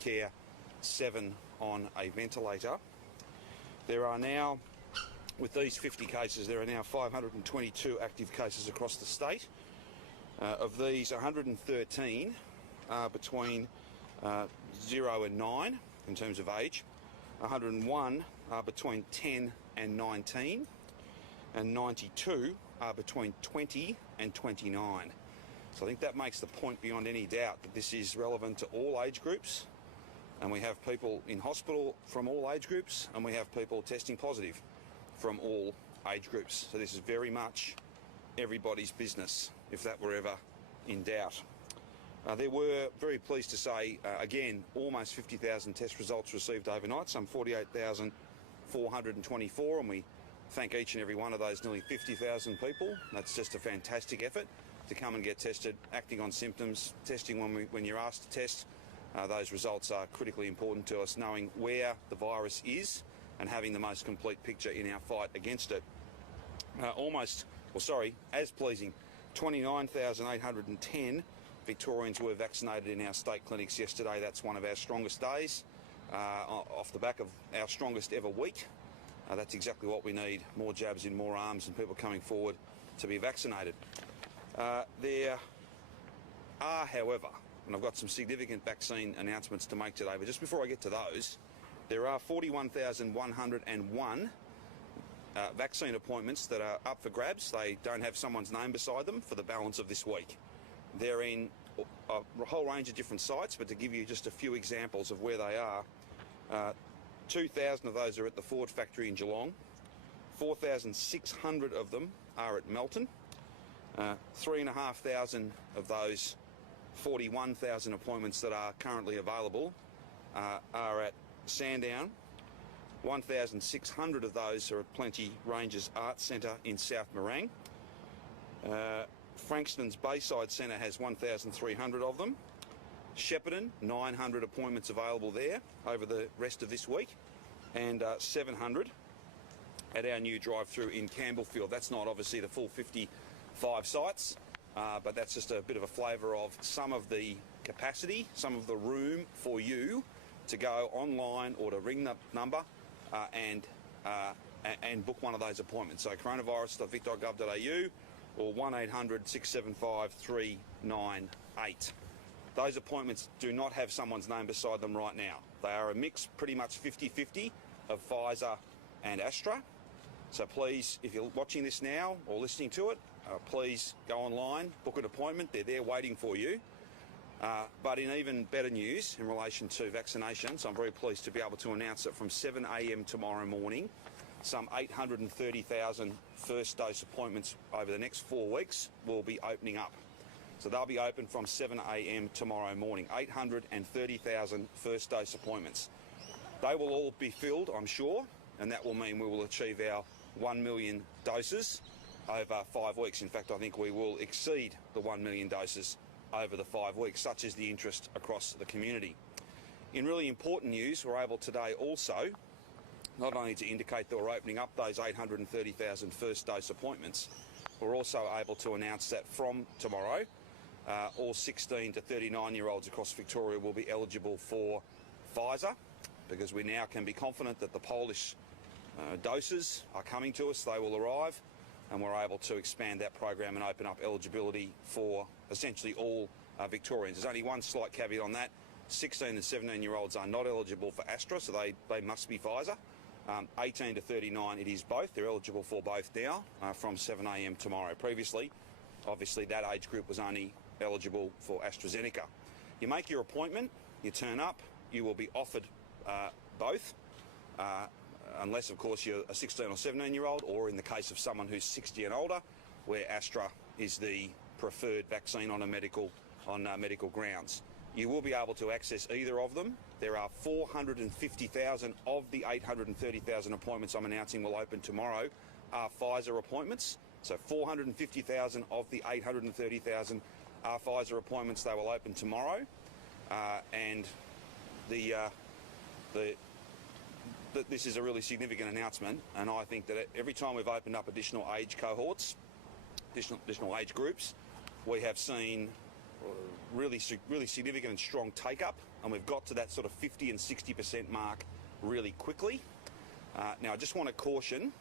care, 7 on a ventilator. There are now, with these 50 cases, there are now 522 active cases across the state. Of these, 113 are between 0 and 9 in terms of age. 101 are between 10 and 19, and 92 are between 20 and 29. So I think that makes the point beyond any doubt that this is relevant to all age groups, and we have people in hospital from all age groups, and we have people testing positive from all age groups. So this is very much everybody's business, if that were ever in doubt. There were, very pleased to say, again, almost 50,000 test results received overnight, some 48,424, and we thank each and every one of those nearly 50,000 people. That's just a fantastic effort to come and get tested, acting on symptoms, testing when you're asked to test. Those results are critically important to us, knowing where the virus is and having the most complete picture in our fight against it. As pleasing, 29,810 Victorians were vaccinated in our state clinics yesterday. That's one of our strongest days, off the back of our strongest ever week. That's exactly what we need, more jabs in more arms and people coming forward to be vaccinated. There are, however, and I've got some significant vaccine announcements to make today, but just before I get to those, there are 41,101 vaccine appointments that are up for grabs. They don't have someone's name beside them for the balance of this week. They're in a whole range of different sites, but to give you just a few examples of where they are, 2,000 of those are at the Ford factory in Geelong, 4,600 of them are at Melton, 3,500 of those 41,000 appointments that are currently available are at Sandown, 1,600 of those are at Plenty Ranges Arts Centre in South Morang. Frankston's Bayside Centre has 1,300 of them. Shepparton, 900 appointments available there over the rest of this week, and 700 at our new drive-through in Campbellfield. That's not obviously the full 55 sites, but that's just a bit of a flavour of some of the capacity, some of the room for you to go online or to ring the number and book one of those appointments. So coronavirus.vic.gov.au or 1800 675 398. Those appointments do not have someone's name beside them right now. They are a mix, pretty much 50-50, of Pfizer and Astra. So please, if you're watching this now or listening to it, please go online, book an appointment. They're there waiting for you. But in even better news in relation to vaccinations, I'm very pleased to be able to announce that from 7 a.m. tomorrow morning, some 830,000 first dose appointments over the next 4 weeks will be opening up. So they'll be open from 7 a.m. tomorrow morning, 830,000 first dose appointments. They will all be filled, I'm sure, and that will mean we will achieve our 1 million doses over 5 weeks. In fact, I think we will exceed the 1 million doses over the 5 weeks, such is the interest across the community. In really important news, we're able today also not only to indicate that we're opening up those 830,000 first dose appointments, we're also able to announce that from tomorrow, all 16 to 39-year-olds across Victoria will be eligible for Pfizer, because we now can be confident that the Polish doses are coming to us. They will arrive, and we're able to expand that program and open up eligibility for essentially all Victorians. There's only one slight caveat on that. 16 and 17-year-olds are not eligible for Astra, so they must be Pfizer. 18 to 39, it is both. They're eligible for both now from 7 a.m. tomorrow. Previously, obviously, that age group was only eligible for AstraZeneca. You make your appointment, you turn up, you will be offered both, unless, of course, you're a 16 or 17-year-old, or in the case of someone who's 60 and older, where Astra is the preferred vaccine on medical grounds. You will be able to access either of them. There are 450,000 of the 830,000 appointments I'm announcing will open tomorrow are Pfizer appointments. So 450,000 of the 830,000 are Pfizer appointments. They will open tomorrow, and this is a really significant announcement. And I think that every time we've opened up additional age cohorts, additional age groups, we have seen really significant and strong take-up, and we've got to that sort of 50 and 60% mark really quickly. Now, I just want to caution,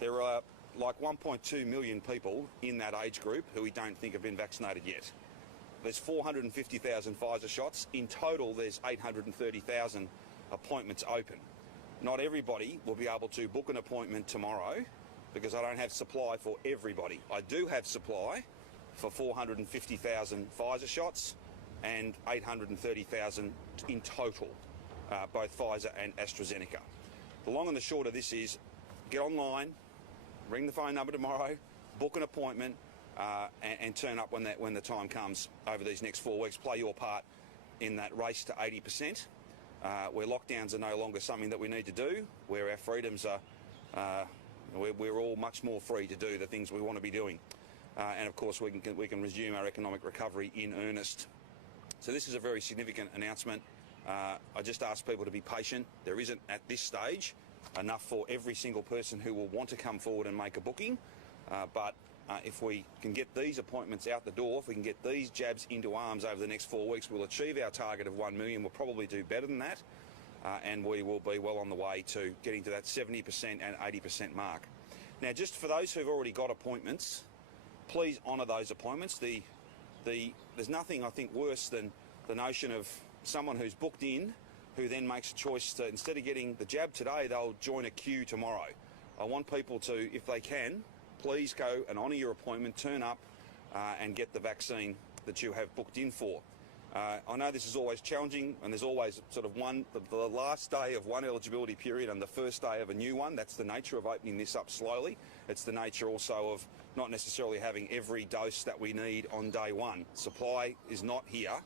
there are like 1.2 million people in that age group who we don't think have been vaccinated yet. There's 450,000 Pfizer shots. In total, there's 830,000 appointments open. Not everybody will be able to book an appointment tomorrow because I don't have supply for everybody. I do have supply for 450,000 Pfizer shots and 830,000 in total, both Pfizer and AstraZeneca. The long and the short of this is get online, ring the phone number tomorrow, book an appointment, and turn up when the time comes over these next 4 weeks. Play your part in that race to 80%, where lockdowns are no longer something that we need to do, where our freedoms are, we're all much more free to do the things we want to be doing. And of course we can resume our economic recovery in earnest. So this is a very significant announcement. I just ask people to be patient. There isn't at this stage enough for every single person who will want to come forward and make a booking, but if we can get these appointments out the door, if we can get these jabs into arms over the next 4 weeks, we'll achieve our target of 1 million. We'll probably do better than that, and we will be well on the way to getting to that 70% and 80% mark. Now, just for those who've already got appointments, please honour those appointments. There's nothing, I think, worse than the notion of someone who's booked in who then makes a choice to, instead of getting the jab today, they'll join a queue tomorrow. I want people to, if they can, please go and honour your appointment, turn up and get the vaccine that you have booked in for. I know this is always challenging, and there's always sort of the last day of one eligibility period and the first day of a new one. That's the nature of opening this up slowly. It's the nature also of not necessarily having every dose that we need on day one. Supply is not here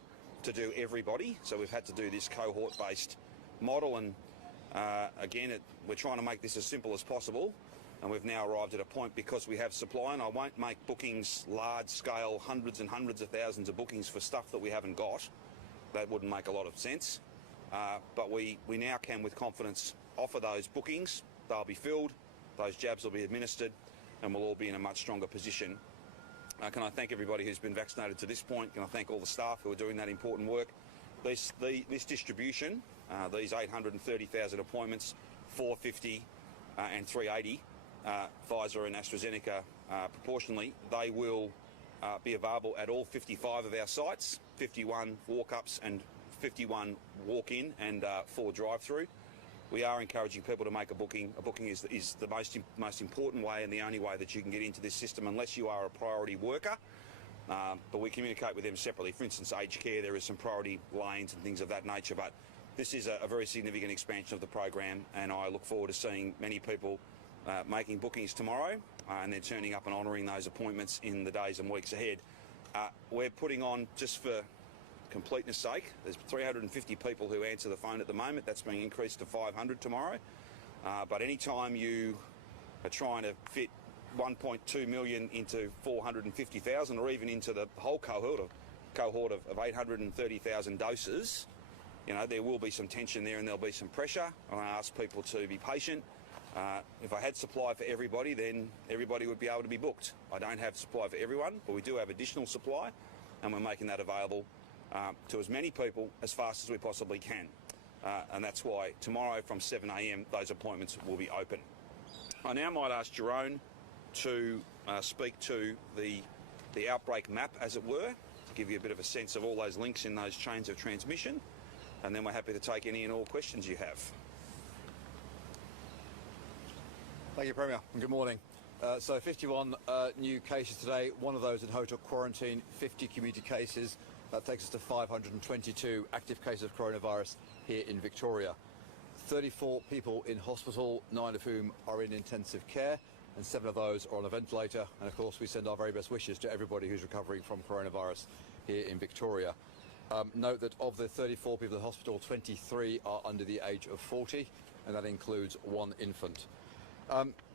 to do everybody, so we've had to do this cohort-based model, and again, we're trying to make this as simple as possible, and we've now arrived at a point because we have supply, and I won't make bookings large-scale, hundreds and hundreds of thousands of bookings for stuff that we haven't got. That wouldn't make a lot of sense, but we now can, with confidence, offer those bookings. They'll be filled, those jabs will be administered, and we'll all be in a much stronger position. Can I thank everybody who's been vaccinated to this point? Can I thank all the staff who are doing that important work? This distribution, these 830,000 appointments, 450 and 380, Pfizer and AstraZeneca proportionally, they will be available at all 55 of our sites, 51 walk-ups and 51 walk-in and 4 drive-through. We are encouraging people to make a booking. A booking is the most important way and the only way that you can get into this system unless you are a priority worker. But we communicate with them separately. For instance, aged care, there is some priority lanes and things of that nature. But this is a very significant expansion of the program, and I look forward to seeing many people making bookings tomorrow and then turning up and honouring those appointments in the days and weeks ahead. We're putting on, just for completeness sake, there's 350 people who answer the phone at the moment. That's being increased to 500 tomorrow. But any time you are trying to fit 1.2 million into 450,000, or even into the whole cohort of 830,000 doses, you know, there will be some tension there and there'll be some pressure. And I ask people to be patient. If I had supply for everybody, then everybody would be able to be booked. I don't have supply for everyone, but we do have additional supply, and we're making that available to as many people as fast as we possibly can. And that's why tomorrow from 7 a.m. those appointments will be open. I now might ask Jerome to speak to the outbreak map, as it were, to give you a bit of a sense of all those links in those chains of transmission, and then we're happy to take any and all questions you have. Thank you, Premier, and good morning. So 51 new cases today, one of those in hotel quarantine, 50 community cases. That takes us to 522 active cases of coronavirus here in Victoria. 34 people in hospital, 9 of whom are in intensive care, and 7 of those are on a ventilator. And of course, we send our very best wishes to everybody who's recovering from coronavirus here in Victoria. Note that of the 34 people in hospital, 23 are under the age of 40, and that includes 1 infant.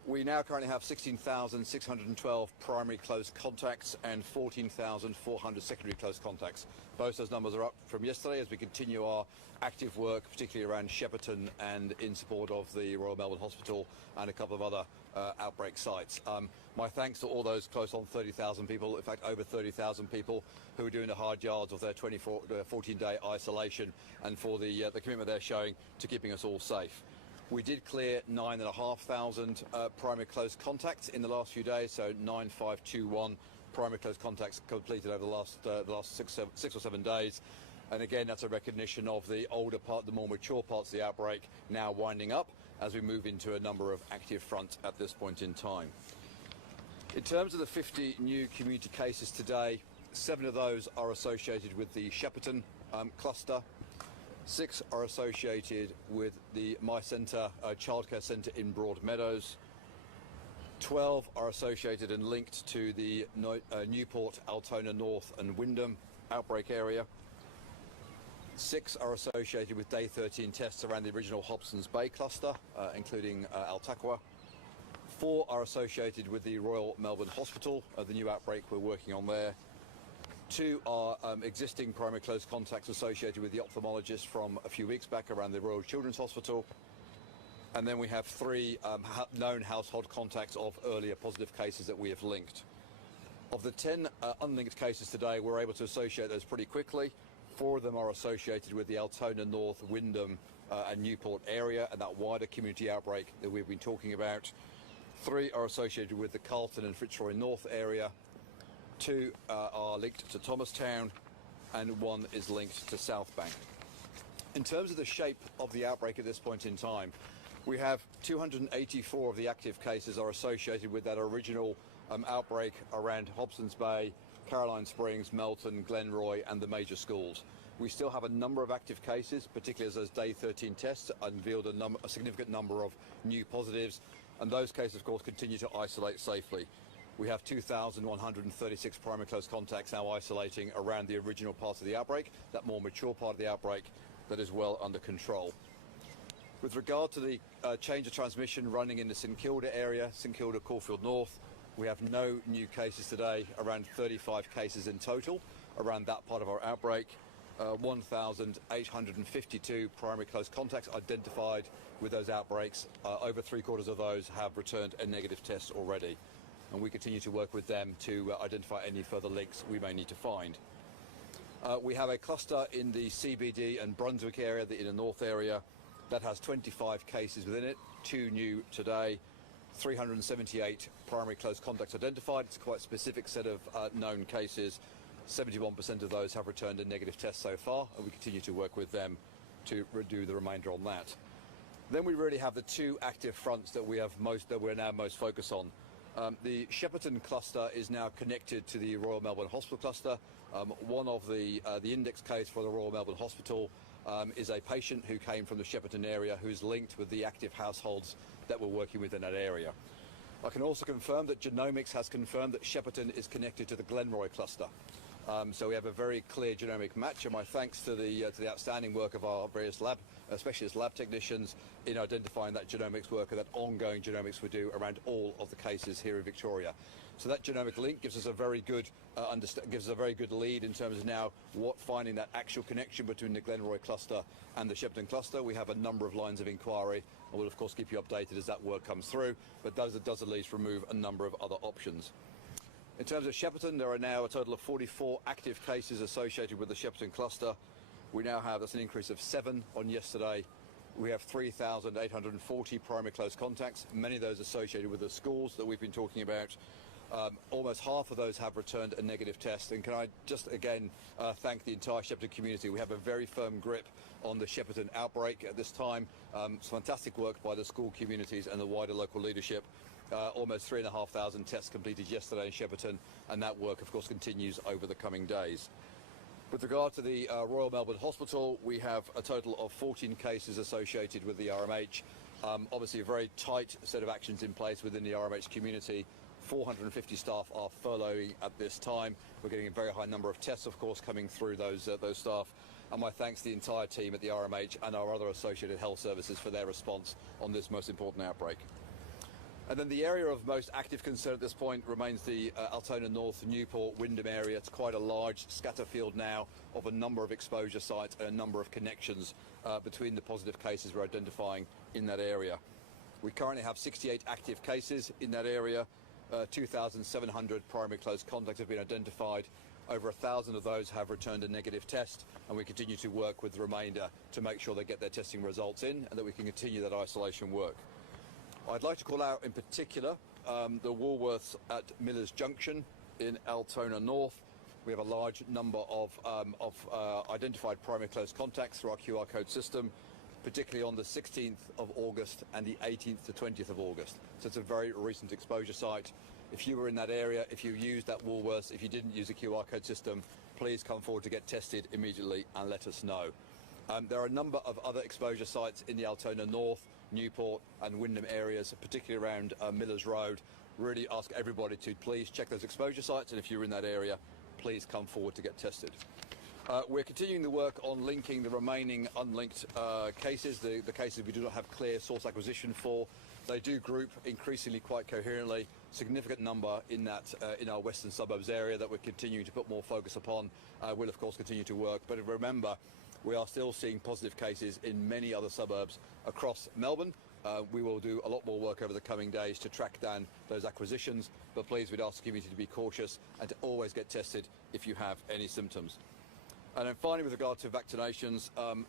We now currently have 16,612 primary close contacts and 14,400 secondary close contacts. Both those numbers are up from yesterday as we continue our active work, particularly around Shepperton and in support of the Royal Melbourne Hospital and a couple of other outbreak sites. My thanks to all those close on 30,000 people, in fact over 30,000 people who are doing the hard yards of their 14-day isolation, and for the commitment they're showing to keeping us all safe. We did clear 9,500 primary close contacts in the last few days, so 9,521 primary close contacts completed over the last six or 7 days. And again, that's a recognition of the older part, the more mature parts of the outbreak now winding up as we move into a number of active fronts at this point in time. In terms of the 50 new community cases today, 7 of those are associated with the Shepperton cluster. 6 are associated with the My Centre childcare centre in Broadmeadows. 12 are associated and linked to the Newport, Altona North and Wyndham outbreak area. 6 are associated with day 13 tests around the original Hobson's Bay cluster, including Altaqua. 4 are associated with the Royal Melbourne Hospital, the new outbreak we're working on there. 2 are existing primary close contacts associated with the ophthalmologist from a few weeks back around the Royal Children's Hospital. And then we have 3 known household contacts of earlier positive cases that we have linked. Of the 10 unlinked cases today, we're able to associate those pretty quickly. 4 of them are associated with the Altona North, Wyndham and Newport area and that wider community outbreak that we've been talking about. 3 are associated with the Carlton and Fitzroy North area. 2 are linked to Thomastown and 1 is linked to South Bank. In terms of the shape of the outbreak at this point in time, we have 284 of the active cases are associated with that original outbreak around Hobson's Bay, Caroline Springs, Melton, Glenroy and the major schools. We still have a number of active cases, particularly as those day 13 tests unveiled a significant number of new positives, and those cases of course continue to isolate safely. We have 2,136 primary close contacts now isolating around the original part of the outbreak, that more mature part of the outbreak that is well under control. With regard to the change of transmission running in the St Kilda area, St Kilda, Caulfield North, we have no new cases today, around 35 cases in total around that part of our outbreak. 1,852 primary close contacts identified with those outbreaks. Over 3/4 of those have returned a negative test already. And we continue to work with them to identify any further links we may need to find. We have a cluster in the CBD and Brunswick area, the inner north area, that has 25 cases within it, 2 new today, 378 primary close contacts identified. It's a quite specific set of known cases. 71% of those have returned a negative test so far, and we continue to work with them to do the remainder on that. Then we really have the 2 active fronts that we're now most focused on. The Shepperton cluster is now connected to the Royal Melbourne Hospital cluster. One of the index case for the Royal Melbourne Hospital is a patient who came from the Shepperton area who's linked with the active households that we're working with in that area. I can also confirm that genomics has confirmed that Shepperton is connected to the Glenroy cluster. So we have a very clear genomic match, and my thanks to the outstanding work of our various specialist lab technicians in identifying that genomics work and that ongoing genomics we do around all of the cases here in Victoria. So that genomic link gives us a very good lead in terms of now finding that actual connection between the Glenroy cluster and the Shepperton cluster. We have a number of lines of inquiry, and we'll of course keep you updated as that work comes through, but does at least remove a number of other options. In terms of Shepperton, there are now a total of 44 active cases associated with the Shepperton cluster. We now have, that's an increase of 7 on yesterday. We have 3,840 primary close contacts, many of those associated with the schools that we've been talking about. Almost half of those have returned a negative test. And can I just again thank the entire Shepperton community. We have a very firm grip on the Shepperton outbreak at this time. It's fantastic work by the school communities and the wider local leadership. Almost 3,500 tests completed yesterday in Shepperton, and that work of course continues over the coming days. With regard to the Royal Melbourne Hospital, we have a total of 14 cases associated with the RMH. Obviously a very tight set of actions in place within the RMH community. 450 staff are furloughing at this time. We're getting a very high number of tests, of course, coming through those staff. And my thanks to the entire team at the RMH and our other associated health services for their response on this most important outbreak. And then the area of most active concern at this point remains the Altona North, Newport, Wyndham area. It's quite a large scatter field now of a number of exposure sites and a number of connections between the positive cases we're identifying in that area. We currently have 68 active cases in that area. 2,700 primary close contacts have been identified. Over 1,000 of those have returned a negative test, and we continue to work with the remainder to make sure they get their testing results in and that we can continue that isolation work. I'd like to call out in particular the Woolworths at Millers Junction in Altona North. We have a large number of identified primary close contacts through our QR code system, particularly on the 16th of August and the 18th to 20th of August. So it's a very recent exposure site. If you were in that area, if you used that Woolworths, if you didn't use a QR code system, please come forward to get tested immediately and let us know. There are a number of other exposure sites in the Altona North, Newport and Wyndham areas, particularly around Millers Road. Really ask everybody to please check those exposure sites, and if you're in that area, please come forward to get tested. We're continuing the work on linking the remaining unlinked cases, the cases we do not have clear source acquisition for. They do group increasingly quite coherently, significant number in that in our western suburbs area that we're continuing to put more focus upon. We'll of course continue to work, but remember, we are still seeing positive cases in many other suburbs across Melbourne. We will do a lot more work over the coming days to track down those acquisitions, but please, we'd ask the community to be cautious and to always get tested if you have any symptoms. And then finally, with regard to vaccinations, over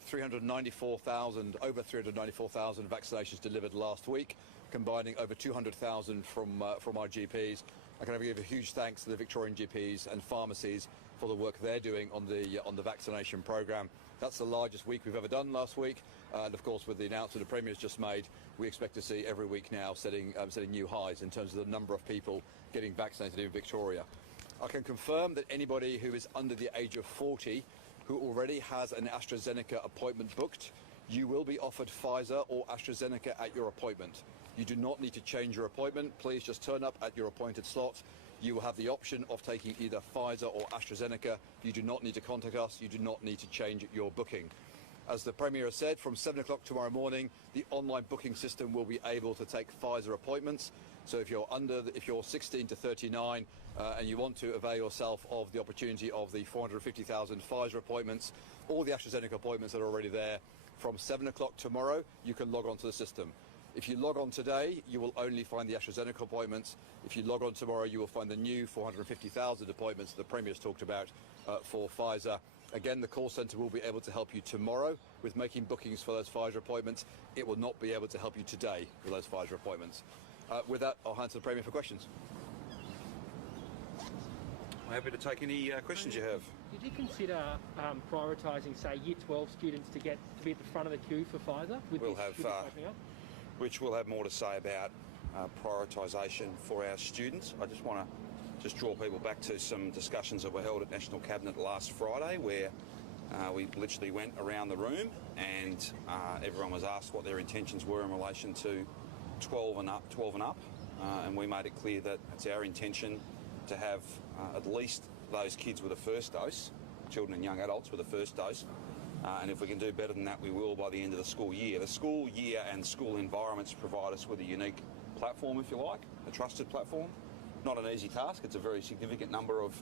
394,000 vaccinations delivered last week, combining over 200,000 from our GPs. I can give a huge thanks to the Victorian GPs and pharmacies for the work they're doing on the vaccination programme. That's the largest week we've ever done last week, and of course with the announcement the Premier's just made, we expect to see every week now setting new highs in terms of the number of people getting vaccinated in Victoria. I can confirm that anybody who is under the age of 40 who already has an AstraZeneca appointment booked, you will be offered Pfizer or AstraZeneca at your appointment. You do not need to change your appointment. Please just turn up at your appointed slot. You will have the option of taking either Pfizer or AstraZeneca. You do not need to contact us. You do not need to change your booking. As the Premier has said, from 7 o'clock tomorrow morning, the online booking system will be able to take Pfizer appointments. So if you're 16 to 39 and you want to avail yourself of the opportunity of the 450,000 Pfizer appointments, or the AstraZeneca appointments that are already there, from 7 o'clock tomorrow, you can log onto the system. If you log on today, you will only find the AstraZeneca appointments. If you log on tomorrow, you will find the new 450,000 appointments that the Premier's talked about for Pfizer. Again, the call centre will be able to help you tomorrow with making bookings for those Pfizer appointments. It will not be able to help you today with those Pfizer appointments. With that, I'll hand to the Premier for questions. I'm happy to take any questions you have. Did you consider prioritising, say, Year 12 students to be at the front of the queue for Pfizer? Which we'll have more to say about prioritisation for our students. I just want to draw people back to some discussions that were held at National Cabinet last Friday, where we literally went around the room and everyone was asked what their intentions were in relation to 12 and up, and we made it clear that it's our intention to have at least those kids with a first dose, children and young adults with a first dose, and if we can do better than that, we will by the end of the school year. The school year and school environments provide us with a unique platform, if you like, a trusted platform. Not an easy task. It's a very significant number of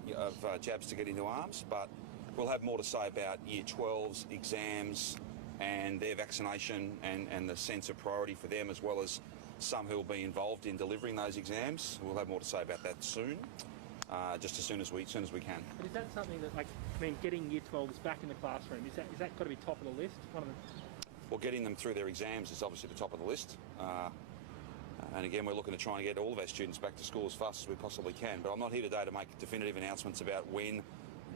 jabs to get into arms, but we'll have more to say about Year 12's exams and their vaccination and the sense of priority for them, as well as some who will be involved in delivering those exams. We'll have more to say about that soon, just as soon as we can. But is that something that, getting Year 12s back in the classroom, is that got to be top of the list? Well, getting them through their exams is obviously the top of the list. And again, we're looking to try and get all of our students back to school as fast as we possibly can. But I'm not here today to make definitive announcements about when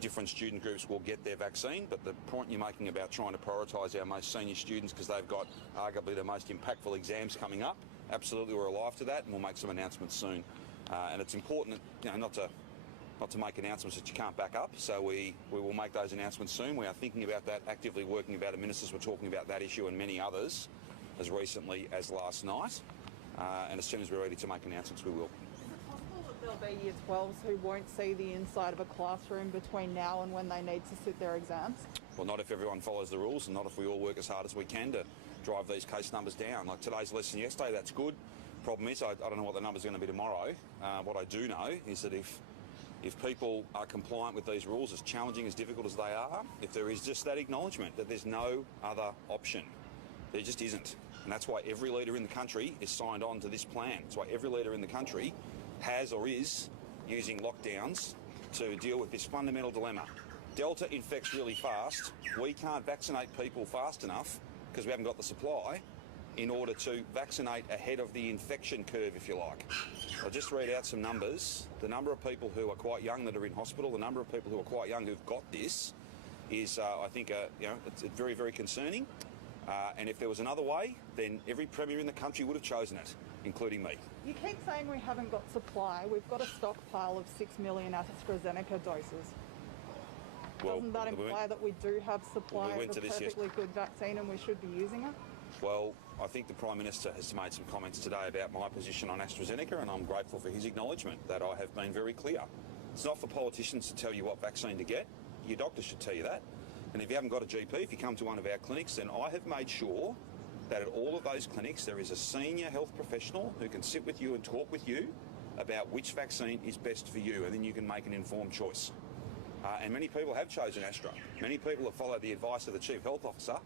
different student groups will get their vaccine. But the point you're making about trying to prioritise our most senior students because they've got arguably the most impactful exams coming up, absolutely we're alive to that, and we'll make some announcements soon. And it's important, not to make announcements that you can't back up. So we will make those announcements soon. We are thinking about that, actively working about it. Ministers were talking about that issue and many others as recently as last night. And as soon as we're ready to make announcements, we will. Is it possible that there'll be Year 12s who won't see the inside of a classroom between now and when they need to sit their exams? Well, not if everyone follows the rules, and not if we all work as hard as we can to drive these case numbers down. Like today's lesson yesterday, that's good. Problem is, I don't know what the number's going to be tomorrow. What I do know is that if people are compliant with these rules, as challenging, as difficult as they are, if there is just that acknowledgement that there's no other option, there just isn't. And that's why every leader in the country is signed on to this plan. That's why every leader in the country has or is using lockdowns to deal with this fundamental dilemma. Delta infects really fast. We can't vaccinate people fast enough because we haven't got the supply in order to vaccinate ahead of the infection curve, if you like. I'll just read out some numbers. The number of people who are quite young that are in hospital, the number of people who are quite young who've got this is, I think, it's very, very concerning. And if there was another way, then every premier in the country would have chosen it, including me. You keep saying we haven't got supply. We've got a stockpile of 6 million AstraZeneca doses. Well, doesn't that imply that we do have supply of a perfectly good vaccine and we should be using it? Well, I think the Prime Minister has made some comments today about my position on AstraZeneca, and I'm grateful for his acknowledgement that I have been very clear. It's not for politicians to tell you what vaccine to get. Your doctor should tell you that. And if you haven't got a GP, if you come to one of our clinics, then I have made sure that at all of those clinics there is a senior health professional who can sit with you and talk with you about which vaccine is best for you, and then you can make an informed choice. And many people have chosen Astra. Many people have followed the advice of the Chief Health Officer.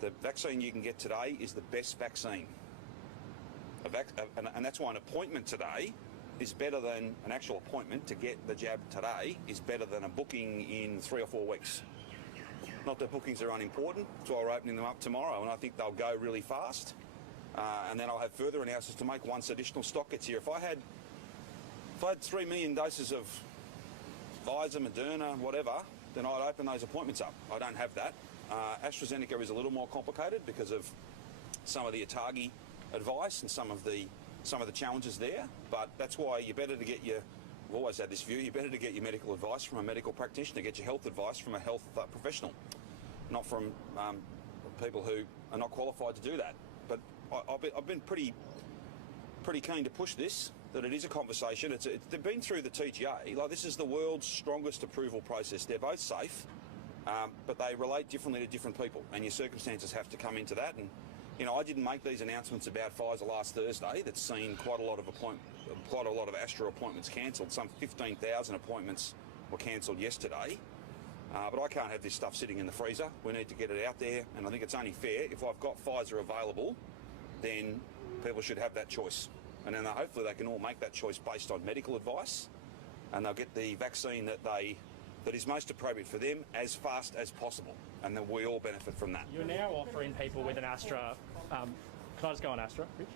The vaccine you can get today is the best vaccine. And that's why an appointment today is better than an actual appointment to get the jab today is better than a booking in 3 or 4 weeks. Not that bookings are unimportant, that's why we're opening them up tomorrow, and I think they'll go really fast. And then I'll have further announcements to make once additional stock gets here. If I had 3 million doses of Pfizer, Moderna, whatever, then I'd open those appointments up. I don't have that. AstraZeneca is a little more complicated because of some of the ATAGI advice and some of the challenges there. But that's why you're better to get your. I've always had this view. You're better to get your medical advice from a medical practitioner. Get your health advice from a health professional, not from people who are not qualified to do that. But I've been pretty keen to push this. That it is a conversation. They've been through the TGA. Like, this is the world's strongest approval process. They're both safe, but they relate differently to different people, and your circumstances have to come into that. And I didn't make these announcements about Pfizer last Thursday. That's seen quite a lot of Astra appointments cancelled. Some 15,000 appointments were cancelled yesterday. But I can't have this stuff sitting in the freezer. We need to get it out there, and I think it's only fair. If I've got Pfizer available, then people should have that choice. And then hopefully they can all make that choice based on medical advice, and they'll get the vaccine that is most appropriate for them as fast as possible, and then we all benefit from that. You're now offering people with an Astra. Can I just go on Astra, Rich?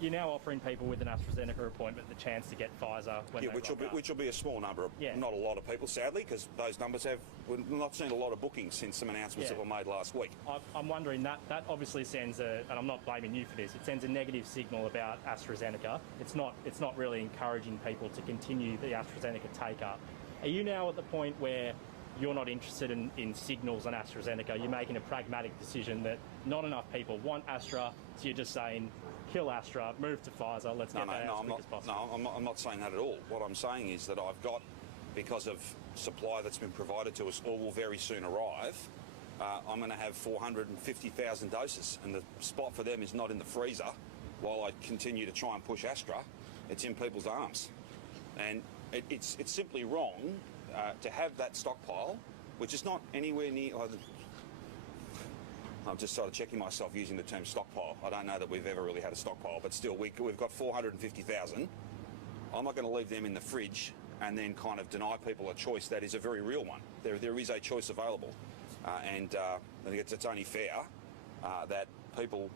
You're now offering people with an AstraZeneca appointment the chance to get Pfizer when they which will be a small number, yeah. Not a lot of people, sadly, because those numbers we've not seen a lot of bookings since some announcements that were made last week. I'm wondering that obviously sends and I'm not blaming you for this, it sends a negative signal about AstraZeneca. It's not really encouraging people to continue the AstraZeneca take-up. Are you now at the point where you're not interested in signals on AstraZeneca? You're making a pragmatic decision that not enough people want Astra, so you're just saying, kill Astra, move to Pfizer, let's get that out as quick as possible. No, I'm not saying that at all. What I'm saying is that I've got, because of supply that's been provided to us or will very soon arrive, I'm going to have 450,000 doses, and the spot for them is not in the freezer while I continue to try and push Astra. It's in people's arms. And it's simply wrong to have that stockpile, which is not anywhere near... I'm just sort of checking myself using the term stockpile. I don't know that we've ever really had a stockpile, but still, we've got 450,000. I'm not going to leave them in the fridge and then kind of deny people a choice that is a very real one. There is a choice available, and I think it's only fair that people,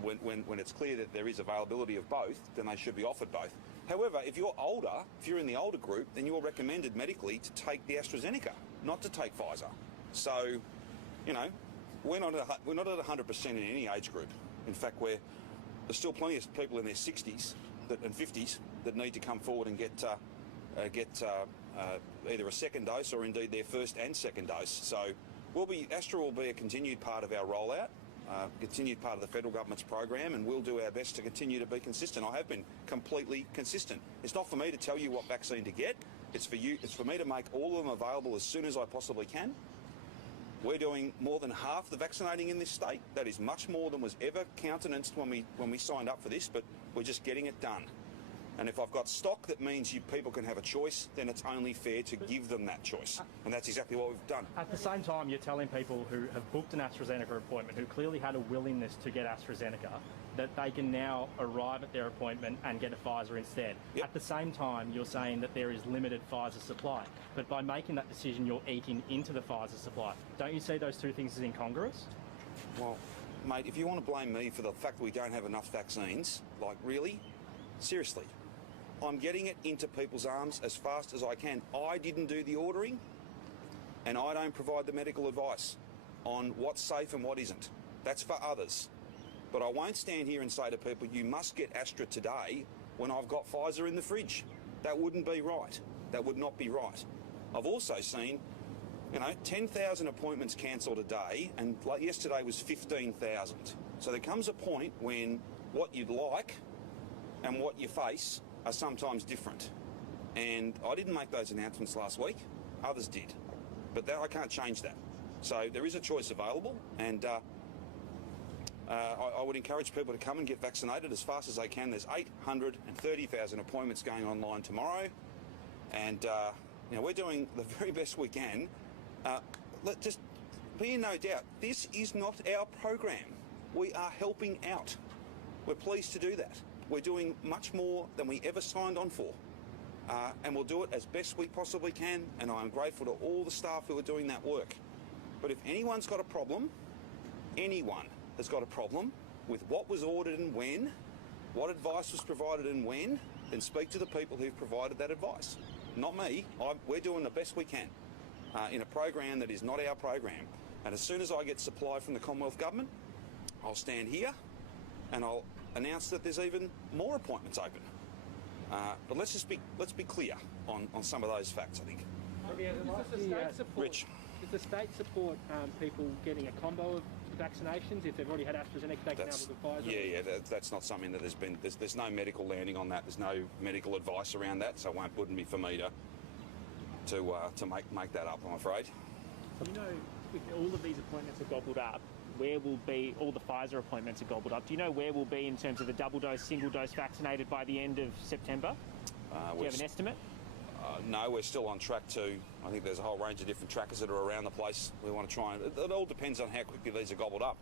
when it's clear that there is availability of both, then they should be offered both. However, if you're in the older group, then you're recommended medically to take the AstraZeneca, not to take Pfizer. So, we're not at 100% in any age group. In fact, there's still plenty of people in their 60s and 50s that need to come forward and get either a second dose or indeed their first and second dose. So Astra will be a continued part of our rollout, continued part of the federal government's program, and we'll do our best to continue to be consistent. I have been completely consistent. It's not for me to tell you what vaccine to get. It's for me to make all of them available as soon as I possibly can. We're doing more than half the vaccinating in this state. That is much more than was ever countenanced when we signed up for this, but we're just getting it done. And if I've got stock that means people can have a choice, then it's only fair to give them that choice. And that's exactly what we've done. At the same time, you're telling people who have booked an AstraZeneca appointment, who clearly had a willingness to get AstraZeneca, that they can now arrive at their appointment and get a Pfizer instead. Yep. At the same time, you're saying that there is limited Pfizer supply. But by making that decision, you're eating into the Pfizer supply. Don't you see those two things as incongruous? Well, mate, if you want to blame me for the fact that we don't have enough vaccines, like really, seriously, I'm getting it into people's arms as fast as I can. I didn't do the ordering, and I don't provide the medical advice on what's safe and what isn't. That's for others. But I won't stand here and say to people, you must get Astra today when I've got Pfizer in the fridge. That wouldn't be right. That would not be right. I've also seen, 10,000 appointments cancelled a day, and like yesterday was 15,000. So there comes a point when what you'd like and what you face are sometimes different. And I didn't make those announcements last week. Others did. But I can't change that. So there is a choice available, and I would encourage people to come and get vaccinated as fast as they can. There's 830,000 appointments going online tomorrow, and we're doing the very best we can. Let just be in no doubt, this is not our program. We are helping out. We're pleased to do that. We're doing much more than we ever signed on for, and we'll do it as best we possibly can, and I'm grateful to all the staff who are doing that work. But if anyone's got a problem, anyone has got a problem with what was ordered and when, what advice was provided and when, then speak to the people who've provided that advice. Not me. We're doing the best we can in a program that is not our program. And as soon as I get supply from the Commonwealth Government, I'll stand here and I'll announce that there's even more appointments open. But let's be clear on some of those facts, I think. Rich. Does the state support people getting a combo of vaccinations if they've already had AstraZeneca? They can have the Pfizer. Yeah. That's not something that there's no medical landing on that. There's no medical advice around that, so it wouldn't be for me to make that up, I'm afraid. You know, if all of these appointments are gobbled up, where will be all the Pfizer appointments are gobbled up? Do you know where we'll be in terms of the double dose, single dose vaccinated by the end of September? Do you have an estimate? No, we're still on track to. I think there's a whole range of different trackers that are around the place. We want to try and. It all depends on how quickly these are gobbled up,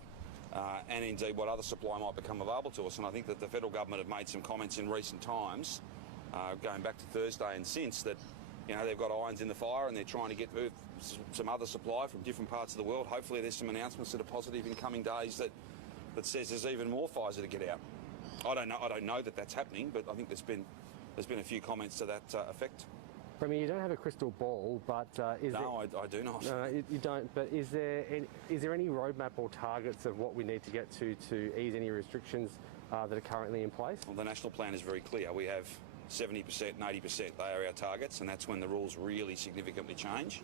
and indeed what other supply might become available to us. And I think that the federal government have made some comments in recent times, going back to Thursday and since, that they've got irons in the fire and they're trying to get some other supply from different parts of the world. Hopefully, there's some announcements that are positive in coming days that says there's even more Pfizer to get out. I don't know that that's happening, but I think there's been a few comments to that effect. Premier, you don't have a crystal ball, but I do not. No, you don't. But is there any roadmap or targets of what we need to get to ease any restrictions that are currently in place? Well, the national plan is very clear. We have 70% and 80%. They are our targets, and that's when the rules really significantly change.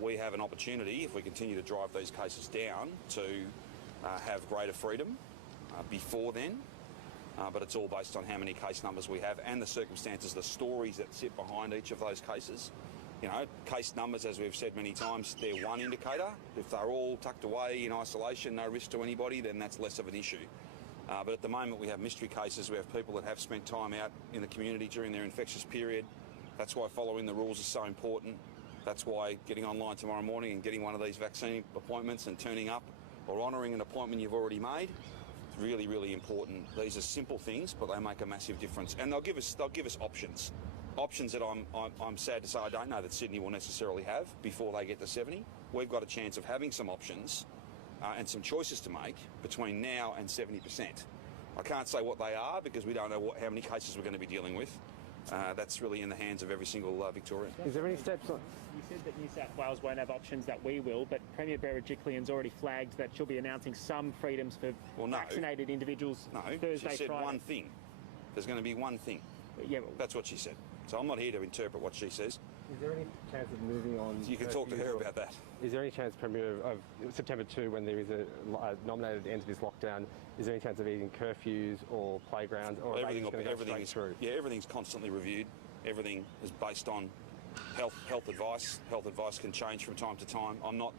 We have an opportunity, if we continue to drive these cases down, to have greater freedom before then. But it's all based on how many case numbers we have and the circumstances, the stories that sit behind each of those cases. Case numbers, as we've said many times, they're one indicator. If they're all tucked away in isolation, no risk to anybody, then that's less of an issue. But at the moment we have mystery cases. We have people that have spent time out in the community during their infectious period. That's why following the rules is so important. That's why getting online tomorrow morning and getting one of these vaccine appointments and turning up or honouring an appointment you've already made, really, really important. These are simple things, but they make a massive difference. And they'll give us options. Options that I'm sad to say I don't know that Sydney will necessarily have before they get to 70. We've got a chance of having some options and some choices to make between now and 70%. I can't say what they are because we don't know how many cases we're going to be dealing with. That's really in the hands of every single Victorian. Is there any steps on... You said that New South Wales won't have options that we will, but Premier Berejiklian's already flagged that she'll be announcing some freedoms for vaccinated individuals Thursday, she said Friday. one thing. There's going to be one thing. Yeah, that's what she said. So I'm not here to interpret what she says. Is there any chance of moving on... You can talk to her about that. Is there any chance, Premier, of September 2, when there is a nominated end to this lockdown, is there any chance of eating curfews or playgrounds or everything's constantly reviewed. Everything is based on health advice. Health advice can change from time to time. I'm not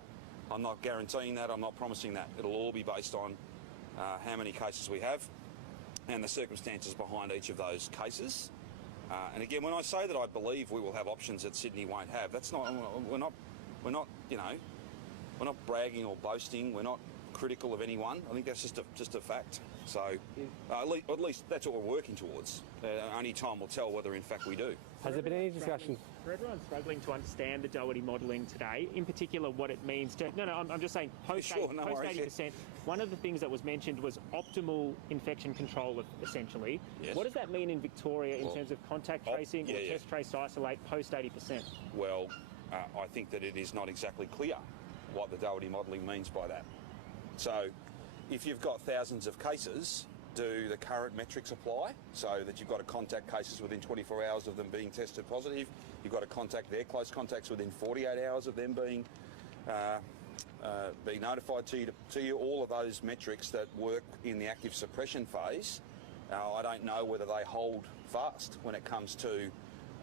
I'm not guaranteeing that, I'm not promising that. It'll all be based on how many cases we have and the circumstances behind each of those cases. And again, when I say that I believe we will have options that Sydney won't have, that's not, we're not, you know, we're not bragging or boasting, we're not critical of anyone. I think that's just a fact. So at least that's what we're working towards. Only time will tell whether in fact we do. Has there been any discussion? For everyone struggling to understand the Doherty modelling today, in particular what it means to... No, I'm just saying post, Sure, no post worries, 80%, one of the things that was mentioned was optimal infection control, essentially. Yes. What does that mean in Victoria in terms of contact tracing or test, trace, isolate post 80%? Well, I think that it is not exactly clear what the Doherty modelling means by that. So if you've got thousands of cases, do the current metrics apply? So that you've got to contact cases within 24 hours of them being tested positive, you've got to contact their close contacts within 48 hours of them being notified to you, all of those metrics that work in the active suppression phase. I don't know whether they hold fast when it comes to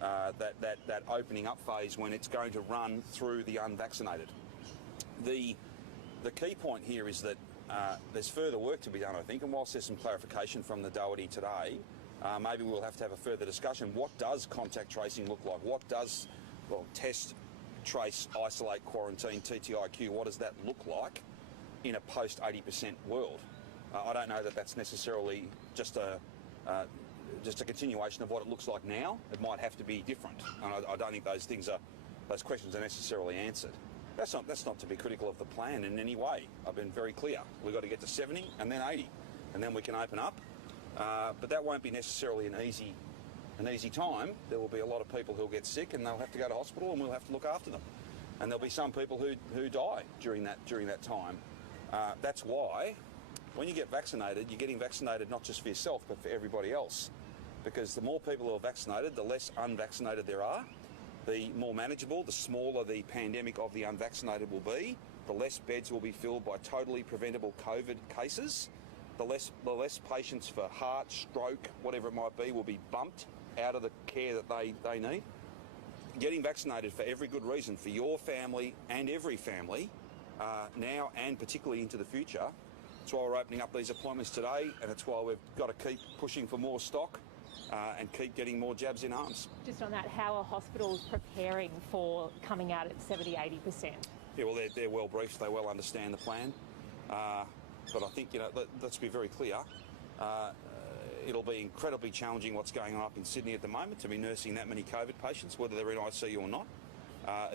that opening up phase when it's going to run through the unvaccinated. The key point here is that there's further work to be done, I think, and whilst there's some clarification from the Doherty today, maybe we'll have to have a further discussion. What does contact tracing look like? What does, test, trace, isolate, quarantine, TTIQ, what does that look like in a post 80% world? I don't know that that's necessarily just a continuation of what it looks like now. It might have to be different, and I don't think those questions are necessarily answered. That's not to be critical of the plan in any way. I've been very clear. We've got to get to 70 and then 80, and then we can open up. But that won't be necessarily an easy time. There will be a lot of people who'll get sick, and they'll have to go to hospital, and we'll have to look after them. And there'll be some people who die during that time. That's why, when you get vaccinated, you're getting vaccinated not just for yourself, but for everybody else. Because the more people who are vaccinated, the less unvaccinated there are. The more manageable, the smaller the pandemic of the unvaccinated will be, the less beds will be filled by totally preventable COVID cases, the less patients for heart, stroke, whatever it might be, will be bumped out of the care that they need. Getting vaccinated for every good reason, for your family and every family, now and particularly into the future. That's why we're opening up these appointments today, and it's why we've got to keep pushing for more stock. And keep getting more jabs in arms. Just on that, how are hospitals preparing for coming out at 70, 80%? Yeah, well, they're well briefed. They well understand the plan. But I think, let's be very clear. It'll be incredibly challenging what's going on up in Sydney at the moment to be nursing that many COVID patients, whether they're in ICU or not.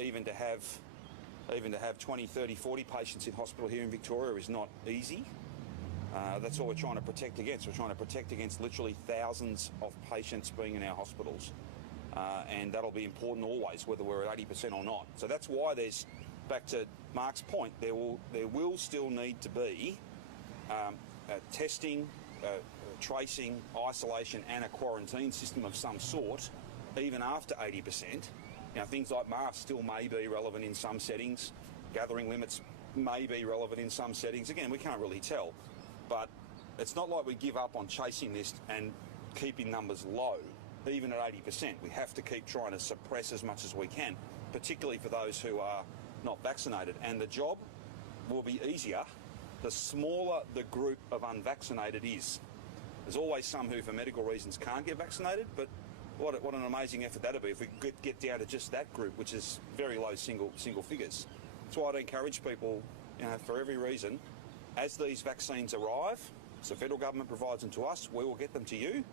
Even to have 20, 30, 40 patients in hospital here in Victoria is not easy. That's what we're trying to protect against. We're trying to protect against literally thousands of patients being in our hospitals. And that'll be important always, whether we're at 80% or not. So that's why there's, back to Mark's point, there will still need to be testing, tracing, isolation and a quarantine system of some sort, even after 80%. Things like masks still may be relevant in some settings. Gathering limits may be relevant in some settings. Again, we can't really tell. But it's not like we give up on chasing this and keeping numbers low, even at 80%. We have to keep trying to suppress as much as we can, particularly for those who are not vaccinated. And the job will be easier the smaller the group of unvaccinated is. There's always some who, for medical reasons, can't get vaccinated, but what an amazing effort that'd be if we could get down to just that group, which is very low single figures. That's why I'd encourage people, for every reason, as these vaccines arrive, so the federal government provides them to us, we will get them to you.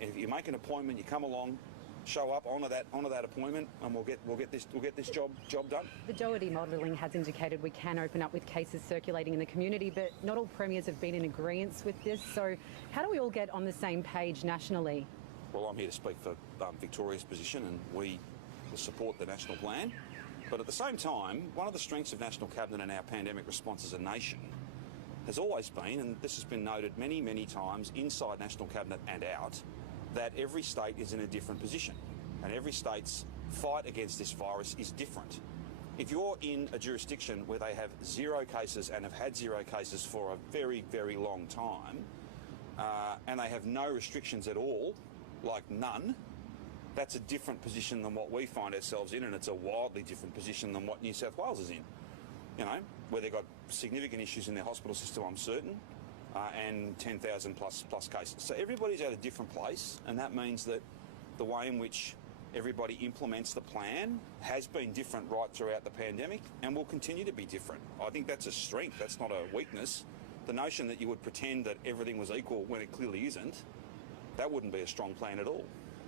If you make an appointment, you come along, show up, honour that appointment, and we'll get this job done. The Doherty modelling has indicated we can open up with cases circulating in the community, but not all premiers have been in agreement with this. So how do we all get on the same page nationally? Well, I'm here to speak for Victoria's position, and we support the national plan. But at the same time, one of the strengths of National Cabinet and our pandemic response as a nation has always been, and this has been noted many, many times inside National Cabinet and out, that every state is in a different position. And every state's fight against this virus is different. If you're in a jurisdiction where they have 0 cases and have had 0 cases for a very, very long time, and they have no restrictions at all, like none, that's a different position than what we find ourselves in, and it's a wildly different position than what New South Wales is in. where they've got significant issues in their hospital system, I'm certain, and 10,000 plus cases. So everybody's at a different place, and that means that the way in which everybody implements the plan has been different right throughout the pandemic and will continue to be different. I think that's a strength, that's not a weakness. The notion that you would pretend that everything was equal when it clearly isn't, that wouldn't be a strong plan at all.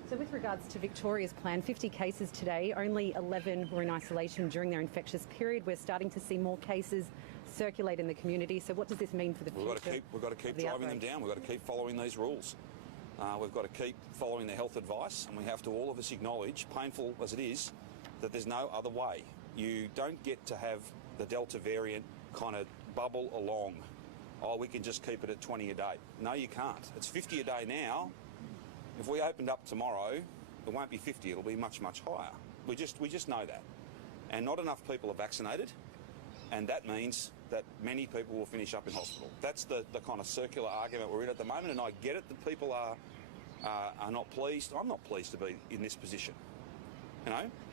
So with regards to Victoria's plan, 50 cases today, only 11 were in isolation during their infectious period. We're starting to see more cases circulate in the community. So what does this mean for the future? We've got to keep driving them down. We've got to keep following these rules. We've got to keep following the health advice, and we have to all of us acknowledge, painful as it is, that there's no other way. You don't get to have the Delta variant kind of bubble along. Oh, we can just keep it at 20 a day. No, you can't. It's 50 a day now. If we opened up tomorrow, it won't be 50. It'll be much, much higher. We just know that. And not enough people are vaccinated, and that means that many people will finish up in hospital. That's the kind of circular argument we're in at the moment, and I get it that people are not pleased. I'm not pleased to be in this position.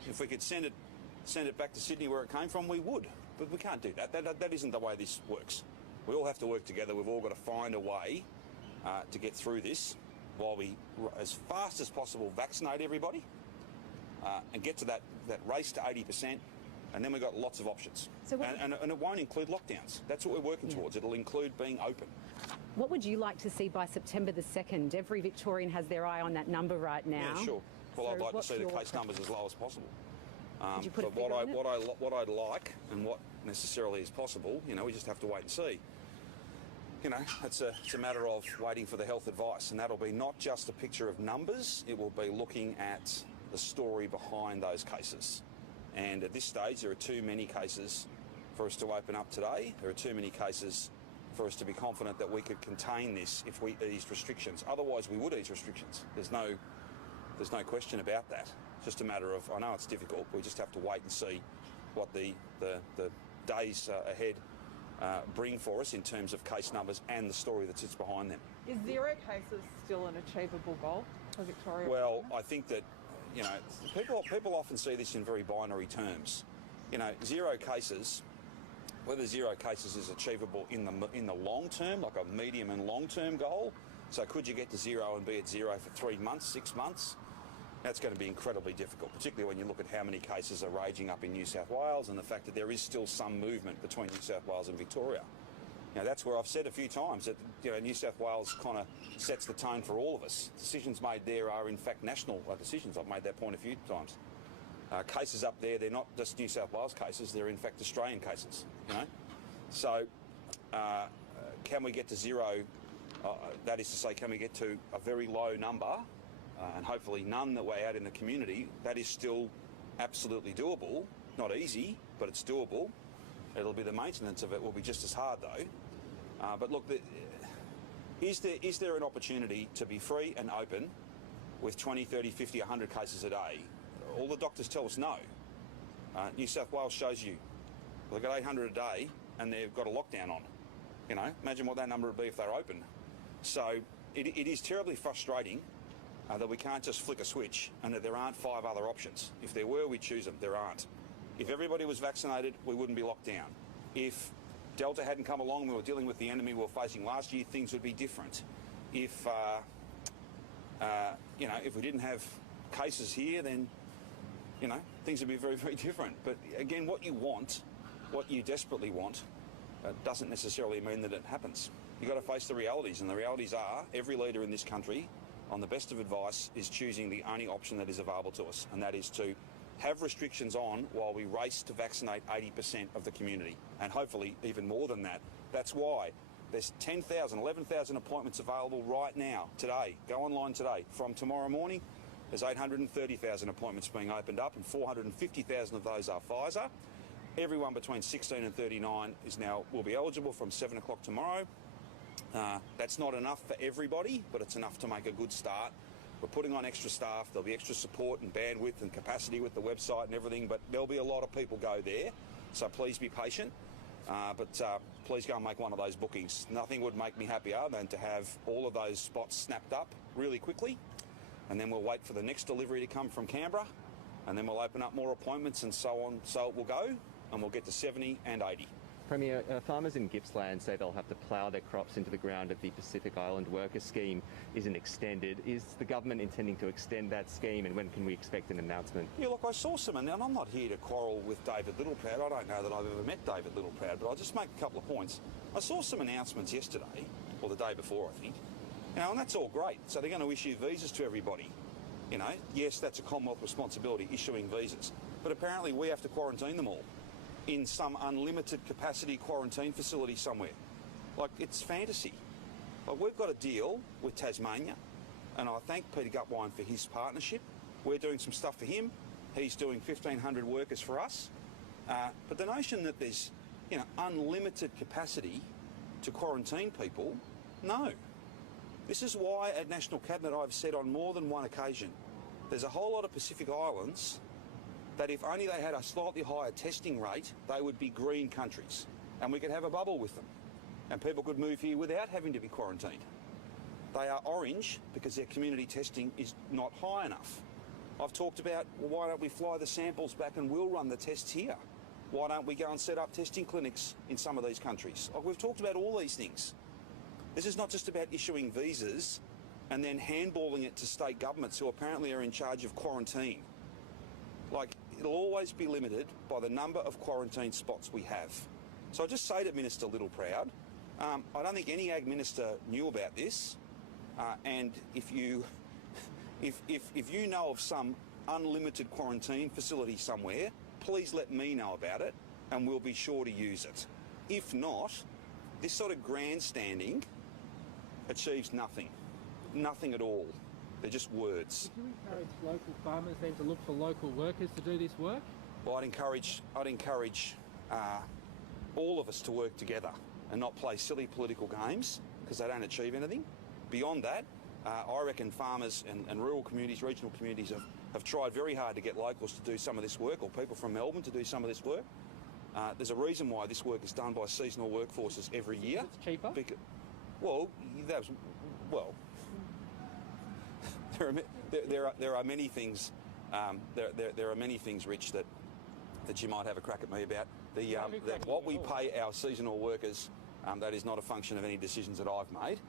If we could send it back to Sydney where it came from, we would. But we can't do that. That isn't the way this works. We all have to work together. We've all got to find a way to get through this while we, as fast as possible, vaccinate everybody and get to that race to 80%. And then we've got lots of options. So and it won't include lockdowns. That's what we're working towards. It'll include being open. What would you like to see by September the 2nd? Every Victorian has their eye on that number right now. Yeah, sure. Well, So I'd like to see the case preference? numbers as low as possible. Could you put a but figure on it? what I'd like and what necessarily is possible, we just have to wait and see. It's a matter of waiting for the health advice, and that'll be not just a picture of numbers, it will be looking at the story behind those cases. And at this stage, there are too many cases for us to open up today. There are too many cases for us to be confident that we could contain this if we eased restrictions. Otherwise, we would ease restrictions. There's no question about that. It's just a matter of, I know it's difficult, we just have to wait and see what the days ahead bring for us in terms of case numbers and the story that sits behind them. Is 0 cases still an achievable goal for Victoria? Well, I think that, people often see this in very binary terms. 0 cases, whether 0 cases is achievable in the long term, like a medium and long term goal. So could you get to 0 and be at 0 for 3 months, 6 months? That's going to be incredibly difficult, particularly when you look at how many cases are raging up in New South Wales and the fact that there is still some movement between New South Wales and Victoria. That's where I've said a few times that New South Wales kind of sets the tone for all of us. Decisions made there are in fact national decisions. I've made that point a few times. Cases up there, they're not just New South Wales cases, they're in fact Australian cases. So can we get to 0? That is to say, can we get to a very low number and hopefully none that we're out in the community? That is still absolutely doable. Not easy, but it's doable. It'll be the maintenance of it will be just as hard though. But look, is there an opportunity to be free and open with 20, 30, 50, 100 cases a day? All the doctors tell us no. New South Wales shows you they've got 800 a day and they've got a lockdown on. Imagine what that number would be if they're open. So it is terribly frustrating that we can't just flick a switch and that there aren't 5 other options. If there were, we'd choose them. There aren't. If everybody was vaccinated, we wouldn't be locked down. If Delta hadn't come along, we were dealing with the enemy we were facing last year, things would be different. If we didn't have cases here, then things would be very, very different. But again, what you desperately want, doesn't necessarily mean that it happens. You've got to face the realities, and the realities are every leader in this country, on the best of advice, is choosing the only option that is available to us, and that is to have restrictions on while we race to vaccinate 80% of the community, and hopefully even more than that. That's why there's 10,000, 11,000 appointments available right now, today. Go online today. From tomorrow morning, there's 830,000 appointments being opened up, and 450,000 of those are Pfizer. Everyone between 16 and 39 will be eligible from 7 o'clock tomorrow. That's not enough for everybody, but it's enough to make a good start. We're putting on extra staff. There'll be extra support and bandwidth and capacity with the website and everything, but there'll be a lot of people go there. So please be patient, but please go and make one of those bookings. Nothing would make me happier than to have all of those spots snapped up really quickly, and then we'll wait for the next delivery to come from Canberra, and then we'll open up more appointments and so on. So it will go. and we'll get to 70 and 80. Premier, farmers in Gippsland say they'll have to plough their crops into the ground if the Pacific Island Worker Scheme isn't extended. Is the government intending to extend that scheme, and when can we expect an announcement? Yeah, look, I saw some, and I'm not here to quarrel with David Littleproud. I don't know that I've ever met David Littleproud, but I'll just make a couple of points. I saw some announcements yesterday, or the day before, I think, and that's all great. So they're going to issue visas to everybody. Yes, that's a Commonwealth responsibility, issuing visas. But apparently we have to quarantine them all in some unlimited capacity quarantine facility somewhere. Like, it's fantasy. Like, we've got a deal with Tasmania, and I thank Peter Gutwein for his partnership. We're doing some stuff for him. He's doing 1,500 workers for us. But the notion that there's, unlimited capacity to quarantine people, no. This is why at National Cabinet I've said on more than one occasion, there's a whole lot of Pacific Islands that if only they had a slightly higher testing rate, they would be green countries, and we could have a bubble with them, and people could move here without having to be quarantined. They are orange because their community testing is not high enough. I've talked about, well, why don't we fly the samples back and we'll run the tests here? Why don't we go and set up testing clinics in some of these countries? Like, we've talked about all these things. This is not just about issuing visas and then handballing it to state governments who apparently are in charge of quarantine. Like, it'll always be limited by the number of quarantine spots we have. So I just say to Minister Littleproud, I don't think any Ag Minister knew about this, and if you know of some unlimited quarantine facility somewhere, please let me know about it, and we'll be sure to use it. If not, this sort of grandstanding achieves nothing. Nothing at all. They're just words. Would you encourage local farmers then to look for local workers to do this work? Well, I'd encourage all of us to work together and not play silly political games because they don't achieve anything. Beyond that, I reckon farmers and rural communities, regional communities have tried very hard to get locals to do some of this work, or people from Melbourne to do some of this work. There's a reason why this work is done by seasonal workforces every year. It's cheaper? There are many things. There are many things, Rich, that you might have a crack at me about. What we pay our seasonal workers, that is not a function of any decisions that I've made.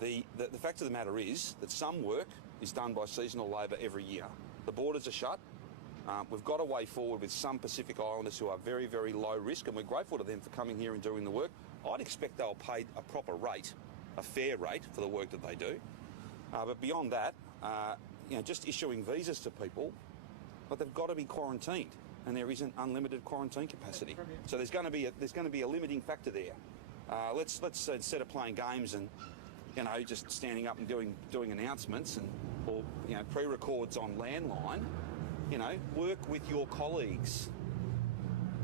The fact of the matter is that some work is done by seasonal labour every year. The borders are shut. We've got a way forward with some Pacific Islanders who are very, very low risk, and we're grateful to them for coming here and doing the work. I'd expect they'll pay a proper rate, a fair rate for the work that they do. But beyond that, just issuing visas to people, but they've got to be quarantined, and there isn't unlimited quarantine capacity. So there's going to be a limiting factor there. Let's instead of playing games and just standing up and doing announcements or pre-records on landline, work with your colleagues.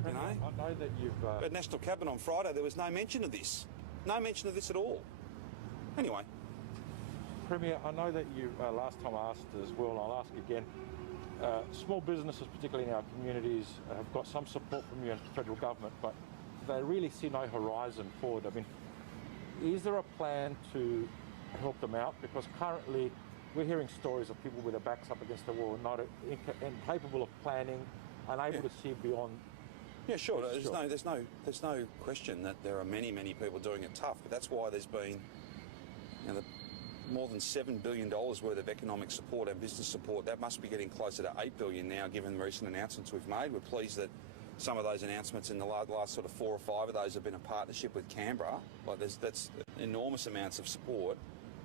I know that you've... At National Cabinet on Friday, there was no mention of this. No mention of this at all. Anyway. Premier, I know that you last time asked as well, and I'll ask again, small businesses, particularly in our communities, have got some support from the federal government, but they really see no horizon forward. I mean, is there a plan to help them out? Because currently we're hearing stories of people with their backs up against the wall, not incapable of planning, unable to see beyond. Yeah, sure. There's no question that there are many people doing it tough, but that's why there's been more than $7 billion worth of economic support and business support. That must be getting closer to $8 billion now, given the recent announcements we've made. We're pleased that some of those announcements in the last sort of 4 or 5 of those have been a partnership with Canberra. That's enormous amounts of support.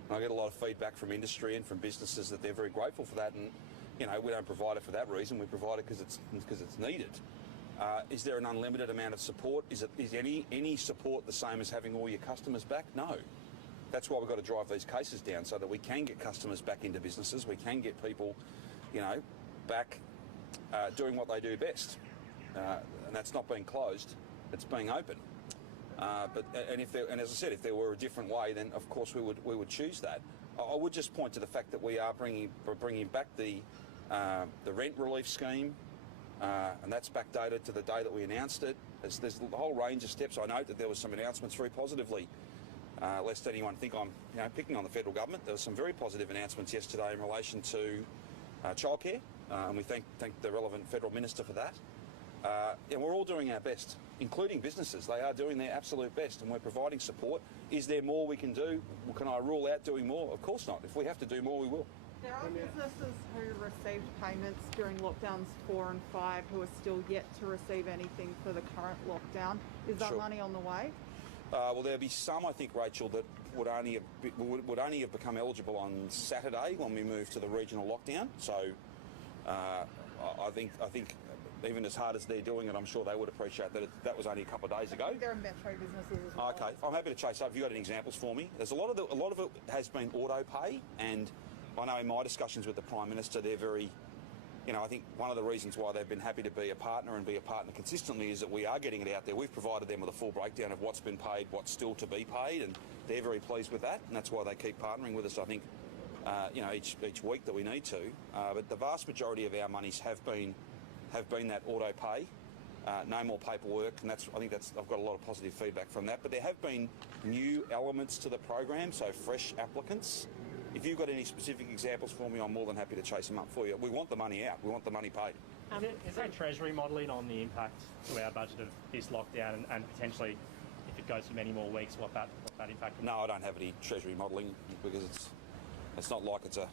And I get a lot of feedback from industry and from businesses that they're very grateful for that. And we don't provide it for that reason. We provide it because it's needed. Is there an unlimited amount of support? Is any support the same as having all your customers back? No. That's why we've got to drive these cases down so that we can get customers back into businesses. We can get people, back doing what they do best. And that's not being closed, it's being open. And as I said, if there were a different way, then of course we would choose that. I would just point to the fact that we are bringing back the rent relief scheme, and that's backdated to the day that we announced it. There's a whole range of steps. I note that there was some announcements very positively. Lest anyone think I'm picking on the federal government, there were some very positive announcements yesterday in relation to childcare, and we thank the relevant federal minister for that. And we're all doing our best, including businesses. They are doing their absolute best, and we're providing support. Is there more we can do? Can I rule out doing more? Of course not. If we have to do more, we will. There are businesses who received payments during lockdowns 4 and 5 who are still yet to receive anything for the current lockdown. Is that Sure. money on the way? Well, there'll be some, I think, Rachel, that would only have become eligible on Saturday when we moved to the regional lockdown. So I think even as hard as they're doing it, I'm sure they would appreciate that that was only a couple of days ago. I think there are metro businesses as well. Okay, I'm happy to chase up. Have you got any examples for me? There's a lot of it has been auto pay, and I know in my discussions with the Prime Minister, they're very, I think one of the reasons why they've been happy to be a partner and be a partner consistently is that we are getting it out there. We've provided them with a full breakdown of what's been paid, what's still to be paid, and they're very pleased with that, and that's why they keep partnering with us, I think, each week that we need to. But the vast majority of our monies have been that auto pay, no more paperwork, and I've got a lot of positive feedback from that. But there have been new elements to the program, so fresh applicants. If you've got any specific examples for me, I'm more than happy to chase them up for you. We want the money out. We want the money paid. Is there Treasury modelling on the impact to our budget of this lockdown and potentially, if it goes for many more weeks, what that impact will be? No, I don't have any Treasury modelling because it's not like it's a,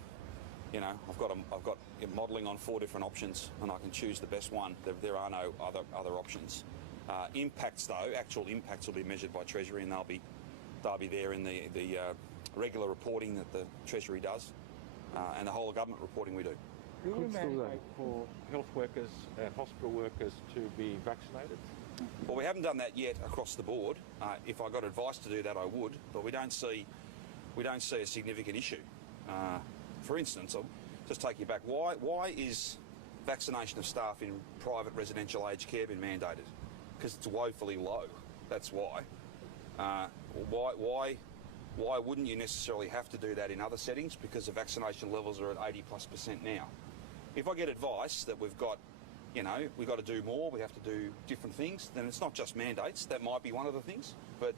I've got modelling on 4 different options and I can choose the best one. There are no other options. Impacts though, actual impacts will be measured by Treasury, and they'll be there in the regular reporting that the Treasury does, and the whole of government reporting we do. Will we mandate for health workers and hospital workers to be vaccinated? Well, we haven't done that yet across the board. If I got advice to do that, I would, but we don't see a significant issue. For instance, I'll just take you back. Why is vaccination of staff in private residential aged care been mandated? Because it's woefully low. That's why. Why wouldn't you necessarily have to do that in other settings? Because the vaccination levels are at 80+% now. If I get advice that we've got to do more, we have to do different things, then it's not just mandates. That might be one of the things, but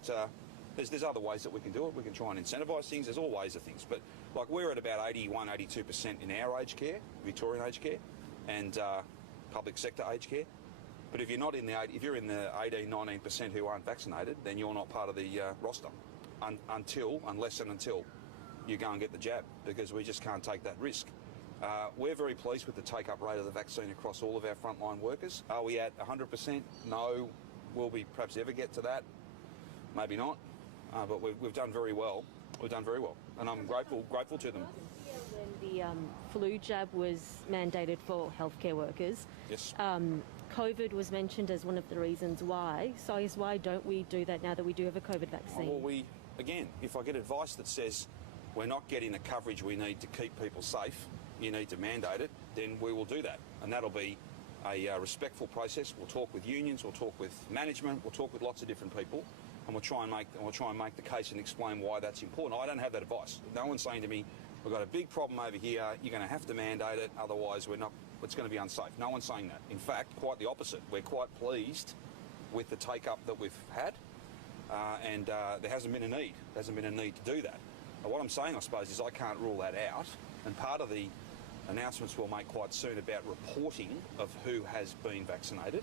there's other ways that we can do it. We can try and incentivise things. There's all ways of things. But like we're at about 81, 82% in our aged care, Victorian aged care, and public sector aged care. But if you're in the 18, 19% who aren't vaccinated, then you're not part of the roster. Unless you go and get the jab, because we just can't take that risk. We're very pleased with the take-up rate of the vaccine across all of our frontline workers. Are we at 100%? No. Will we perhaps ever get to that? Maybe not. But we've done very well. We've done very well, and I'm grateful to them. When the flu jab was mandated for healthcare workers, yes. COVID was mentioned as one of the reasons why. So I guess why don't we do that now that we do have a COVID vaccine? Well, again, if I get advice that says we're not getting the coverage we need to keep people safe, you need to mandate it, then we will do that. And that'll be a respectful process. We'll talk with unions, we'll talk with management, we'll talk with lots of different people, and we'll try and make the case and explain why that's important. I don't have that advice. No one's saying to me, we've got a big problem over here, you're going to have to mandate it, otherwise it's going to be unsafe. No one's saying that. In fact, quite the opposite. We're quite pleased with the take-up that we've had, and there hasn't been a need. There hasn't been a need to do that. What I'm saying, I suppose, is I can't rule that out, and part of the announcements we'll make quite soon about reporting of who has been vaccinated,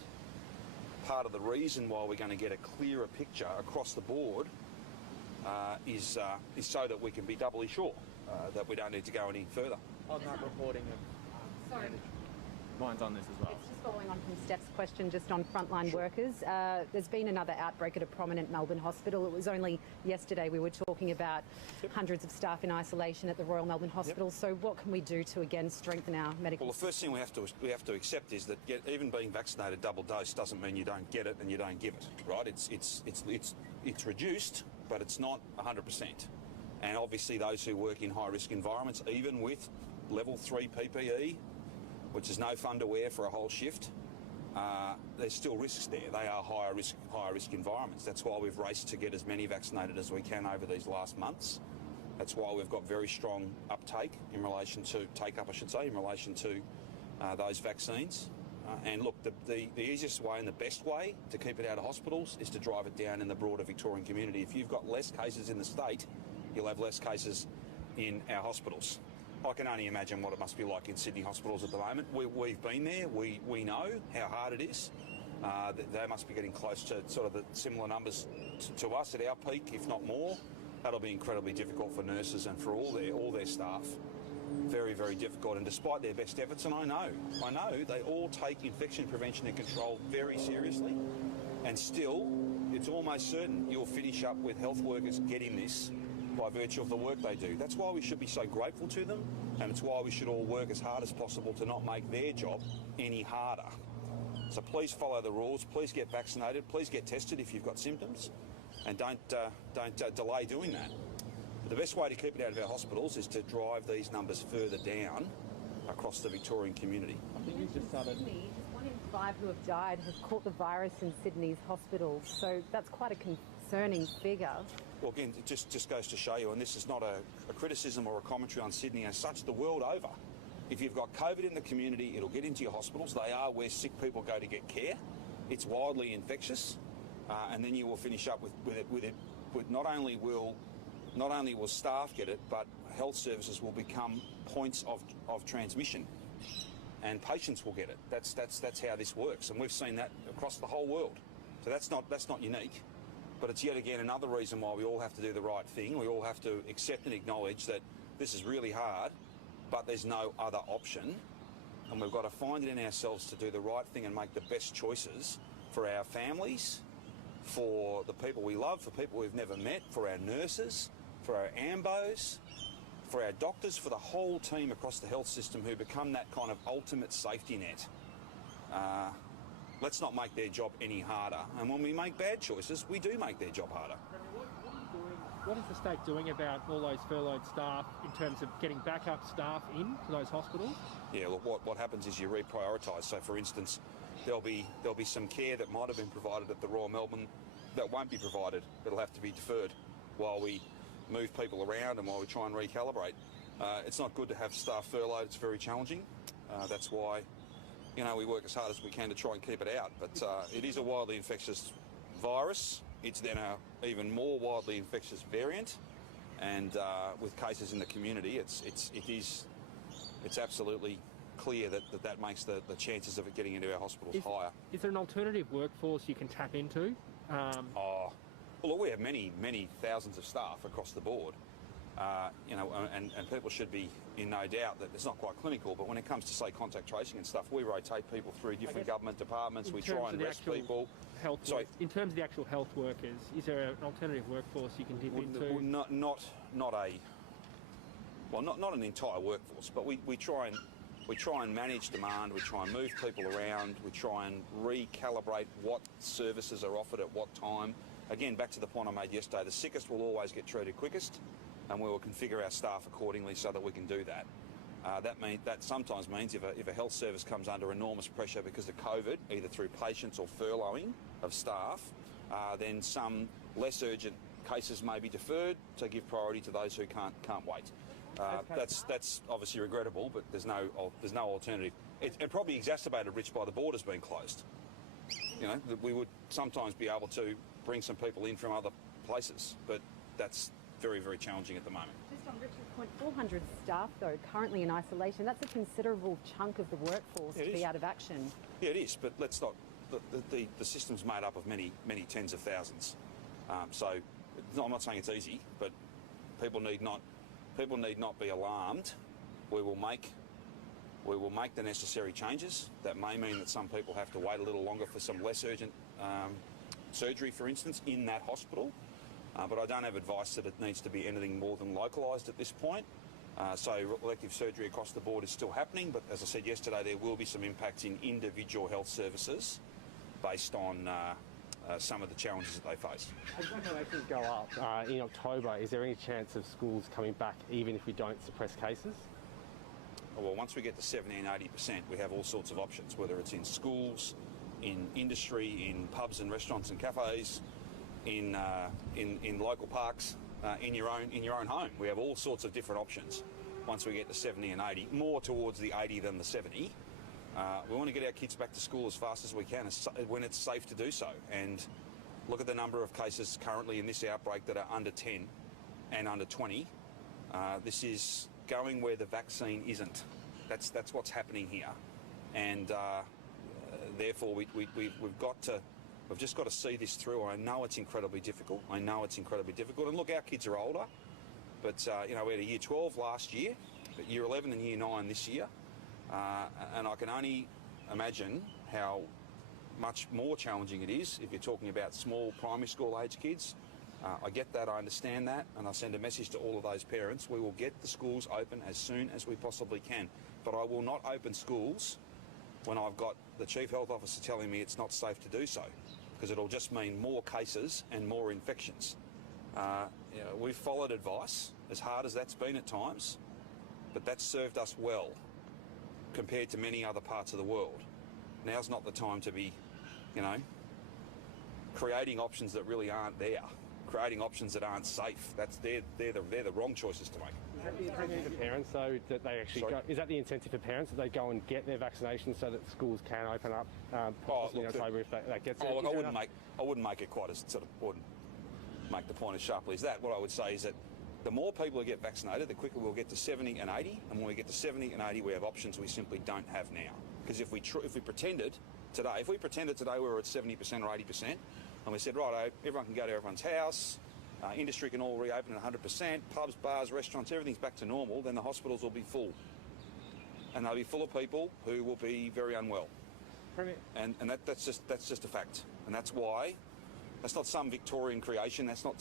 part of the reason why we're going to get a clearer picture across the board is so that we can be doubly sure that we don't need to go any further. On that reporting of... Sorry. Mine's on this as well. It's just following on from Steph's question just on frontline workers. There's been another outbreak at a prominent Melbourne hospital. It was only yesterday we were talking about hundreds of staff in isolation at the Royal Melbourne Hospital. So what can we do to again strengthen our medical? Well, the first thing we have to accept is that even being vaccinated double dose doesn't mean you don't get it and you don't give it. Right? It's reduced, but it's not 100%. And obviously those who work in high risk environments, even with level 3 PPE, which is no fun to wear for a whole shift, there's still risks there. They are higher risk environments. That's why we've raced to get as many vaccinated as we can over these last months. That's why we've got very strong uptake in relation to those vaccines. And look, the easiest way and the best way to keep it out of hospitals is to drive it down in the broader Victorian community. If you've got less cases in the state, you'll have less cases in our hospitals. I can only imagine what it must be like in Sydney hospitals at the moment. We've been there. We know how hard it is. They must be getting close to sort of the similar numbers to us at our peak, if not more. That'll be incredibly difficult for nurses and for all their staff. Very, very difficult. And despite their best efforts, and I know they all take infection prevention and control very seriously, and still, it's almost certain you'll finish up with health workers getting this by virtue of the work they do. That's why we should be so grateful to them, and it's why we should all work as hard as possible to not make their job any harder. So please follow the rules, please get vaccinated, please get tested if you've got symptoms, and don't delay doing that. But the best way to keep it out of our hospitals is to drive these numbers further down across the Victorian community. I think you've just started. Sydney, just 1 in 5 who have died have caught the virus in Sydney's hospitals, so that's quite a concerning figure. Well, again, it just goes to show you, and this is not a criticism or a commentary on Sydney as such, the world over. If you've got COVID in the community, it'll get into your hospitals. They are where sick people go to get care. It's wildly infectious, and then you will finish up with it. Not only will staff get it, but health services will become points of transmission, and patients will get it. That's how this works, and we've seen that across the whole world. So that's not unique, but it's yet again another reason why we all have to do the right thing. We all have to accept and acknowledge that this is really hard, but there's no other option, and we've got to find it in ourselves to do the right thing and make the best choices for our families, for the people we love, for people we've never met, for our nurses, for our AMBOs, for our doctors, for the whole team across the health system who become that kind of ultimate safety net. Let's not make their job any harder. And when we make bad choices, we do make their job harder. What is the state doing about all those furloughed staff in terms of getting backup staff in to those hospitals? Yeah, look, what happens is you reprioritise. So, for instance, there'll be some care that might have been provided at the Royal Melbourne that won't be provided. It'll have to be deferred while we move people around and while we try and recalibrate. It's not good to have staff furloughed. It's very challenging. That's why, we work as hard as we can to try and keep it out. But it is a wildly infectious virus. It's then a even more wildly infectious variant, and with cases in the community, it's absolutely clear that makes the chances of it getting into our hospitals higher. Is there an alternative workforce you can tap into? Well, look, we have many thousands of staff across the board, and people should be in no doubt that it's not quite clinical, but when it comes to, say, contact tracing and stuff, we rotate people through different government departments. We try and rest people. In terms of the actual health workers, is there an alternative workforce you can dip into? Not an entire workforce, but we try and manage demand. We try and move people around. We try and recalibrate what services are offered at what time. Again, back to the point I made yesterday, the sickest will always get treated quickest, and we will configure our staff accordingly so that we can do that. That sometimes means if a health service comes under enormous pressure because of COVID, either through patients or furloughing of staff, then some less urgent cases may be deferred to give priority to those who can't wait. That's obviously regrettable, but there's no alternative. It probably exacerbated, Rich, by the borders being closed. That we would sometimes be able to bring some people in from other places, but that's very, very challenging at the moment. Just on Richard's point, 400 staff, though, currently in isolation. That's a considerable chunk of the workforce to be out of action. Yeah, it is, but let's not... The system's made up of many tens of thousands. So I'm not saying it's easy, but people need not be alarmed. We will make the necessary changes. That may mean that some people have to wait a little longer for some less urgent surgery, for instance, in that hospital. But I don't have advice that it needs to be anything more than localised at this point. So elective surgery across the board is still happening, but as I said yesterday, there will be some impacts in individual health services based on some of the challenges that they face. As vaccinations go up in October, is there any chance of schools coming back even if we don't suppress cases? Well, once we get to 70 and 80%, we have all sorts of options, whether it's in schools, in industry, in pubs and restaurants and cafes, in local parks, in your own home. We have all sorts of different options once we get to 70 and 80, more towards the 80 than the 70. We want to get our kids back to school as fast as we can when it's safe to do so. And look at the number of cases currently in this outbreak that are under 10 and under 20. This is going where the vaccine isn't. That's what's happening here. And therefore, we've just got to see this through. I know it's incredibly difficult. And look, our kids are older, but we had a year 12 last year, but year 11 and year 9 this year, and I can only imagine how much more challenging it is if you're talking about small primary school age kids. I get that, I understand that, and I send a message to all of those parents. We will get the schools open as soon as we possibly can, but I will not open schools when I've got the Chief Health Officer telling me it's not safe to do so, because it'll just mean more cases and more infections. We've followed advice, as hard as that's been at times, but that's served us well compared to many other parts of the world. Now's not the time to be, creating options that really aren't there, creating options that aren't safe. They're the wrong choices to make. Is that the incentive for parents, though, that they actually go, is that the incentive for parents that they go and get their vaccinations so that schools can open up? If that gets I wouldn't make it quite as wouldn't make the point as sharply as that. What I would say is that the more people who get vaccinated, the quicker we'll get to 70 and 80. And when we get to 70 and 80, we have options we simply don't have now. Because if we pretended today we were at 70% or 80%, and we said, right, everyone can go to everyone's house, industry can all reopen at 100%, pubs, bars, restaurants, everything's back to normal, then the hospitals will be full. And they'll be full of people who will be very unwell. And that's just a fact. And that's why, that's not some Victorian creation, that's not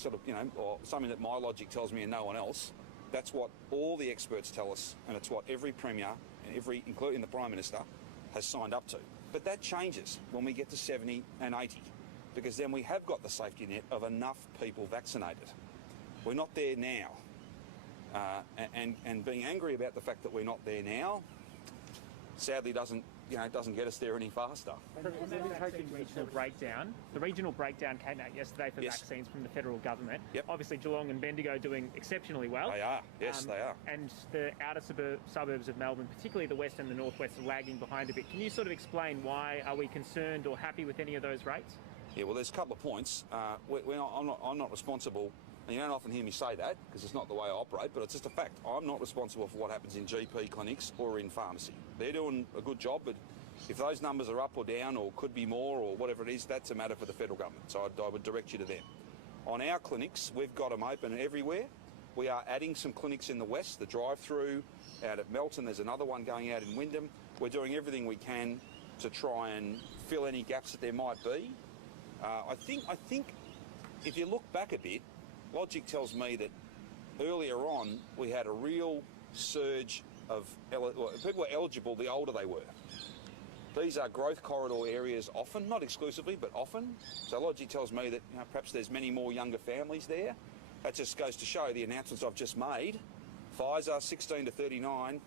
or something that my logic tells me and no one else. That's what all the experts tell us, and it's what every Premier, and including the Prime Minister, has signed up to. But that changes when we get to 70 and 80, because then we have got the safety net of enough people vaccinated. We're not there now. And being angry about the fact that we're not there now, sadly doesn't get us there any faster. The regional breakdown came out yesterday for vaccines from the federal government. Yep. Obviously, Geelong and Bendigo doing exceptionally well. They are, yes, they are. And the outer suburbs of Melbourne, particularly the west and the northwest, are lagging behind a bit. Can you sort of explain why? Are we concerned or happy with any of those rates? Yeah, well, there's a couple of points. I'm not responsible, and you don't often hear me say that because it's not the way I operate, but it's just a fact. I'm not responsible for what happens in GP clinics or in pharmacy. They're doing a good job, but if those numbers are up or down or could be more or whatever it is, that's a matter for the federal government. So I would direct you to them. On our clinics, we've got them open everywhere. We are adding some clinics in the west, the drive-through out at Melton. There's another one going out in Wyndham. We're doing everything we can to try and fill any gaps that there might be. I think if you look back a bit, logic tells me that earlier on we had a real surge of people were eligible the older they were. These are growth corridor areas often, not exclusively, but often. So logic tells me that perhaps there's many more younger families there. That just goes to show the announcements I've just made. Pfizer, 16 to 39,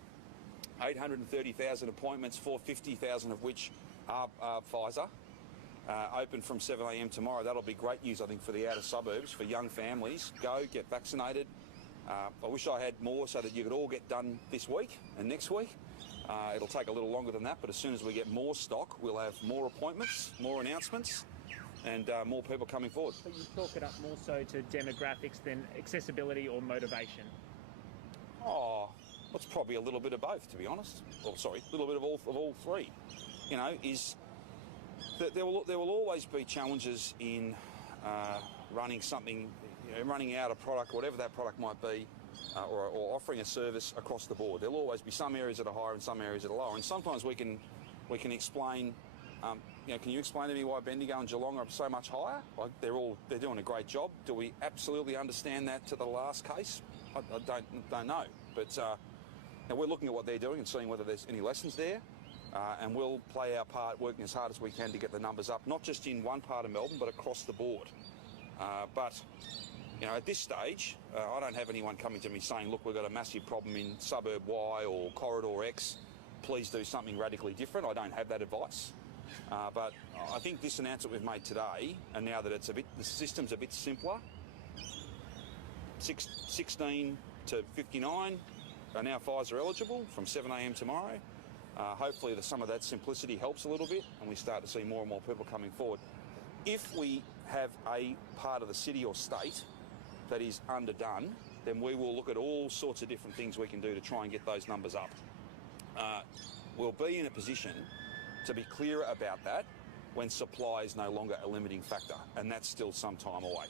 830,000 appointments, 450,000 of which are Pfizer. Open from 7 a.m. tomorrow. That'll be great news, I think, for the outer suburbs, for young families. Go, get vaccinated. I wish I had more so that you could all get done this week and next week. It'll take a little longer than that, but as soon as we get more stock, we'll have more appointments, more announcements, and more people coming forward. But you chalk it up more so to demographics than accessibility or motivation? Oh, it's probably a little bit of both, to be honest. Or sorry, a little bit of all three. There will always be challenges in running something, running out a product, whatever that product might be, or offering a service across the board. There'll always be some areas that are higher and some areas that are lower. And sometimes we can explain. Can you explain to me why Bendigo and Geelong are so much higher? Like they're doing a great job. Do we absolutely understand that to the last case? I don't know. But we're looking at what they're doing and seeing whether there's any lessons there. And we'll play our part, working as hard as we can to get the numbers up, not just in one part of Melbourne, but across the board. But at this stage, I don't have anyone coming to me saying, look, we've got a massive problem in suburb Y or corridor X. Please do something radically different. I don't have that advice. But I think this announcement we've made today, and now that the system's a bit simpler, 16 to 59 are now Pfizer eligible from 7 a.m. tomorrow. Hopefully some of that simplicity helps a little bit and we start to see more and more people coming forward. If we have a part of the city or state that is underdone, then we will look at all sorts of different things we can do to try and get those numbers up. We'll be in a position to be clearer about that when supply is no longer a limiting factor, and that's still some time away.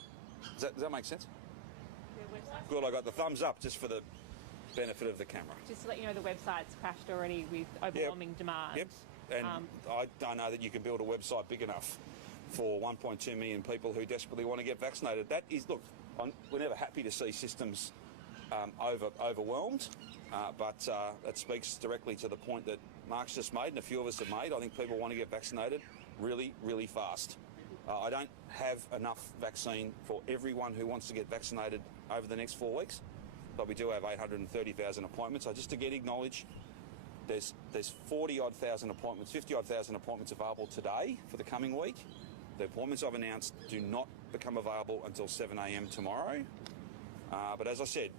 Does that make sense? Good, I got the thumbs up just for the benefit of the camera. Just to let you know, the website's crashed already with overwhelming demand. Yep. And I don't know that you can build a website big enough for 1.2 million people who desperately want to get vaccinated. That is, look, we're never happy to see systems overwhelmed, but that speaks directly to the point that Mark's just made and a few of us have made. I think people want to get vaccinated really, really fast. I don't have enough vaccine for everyone who wants to get vaccinated over the next 4 weeks, but we do have 830,000 appointments. So just to get acknowledged, there's 40-odd thousand appointments, 50-odd thousand appointments available today for the coming week. The appointments I've announced do not become available until 7 a.m. tomorrow. But as I said,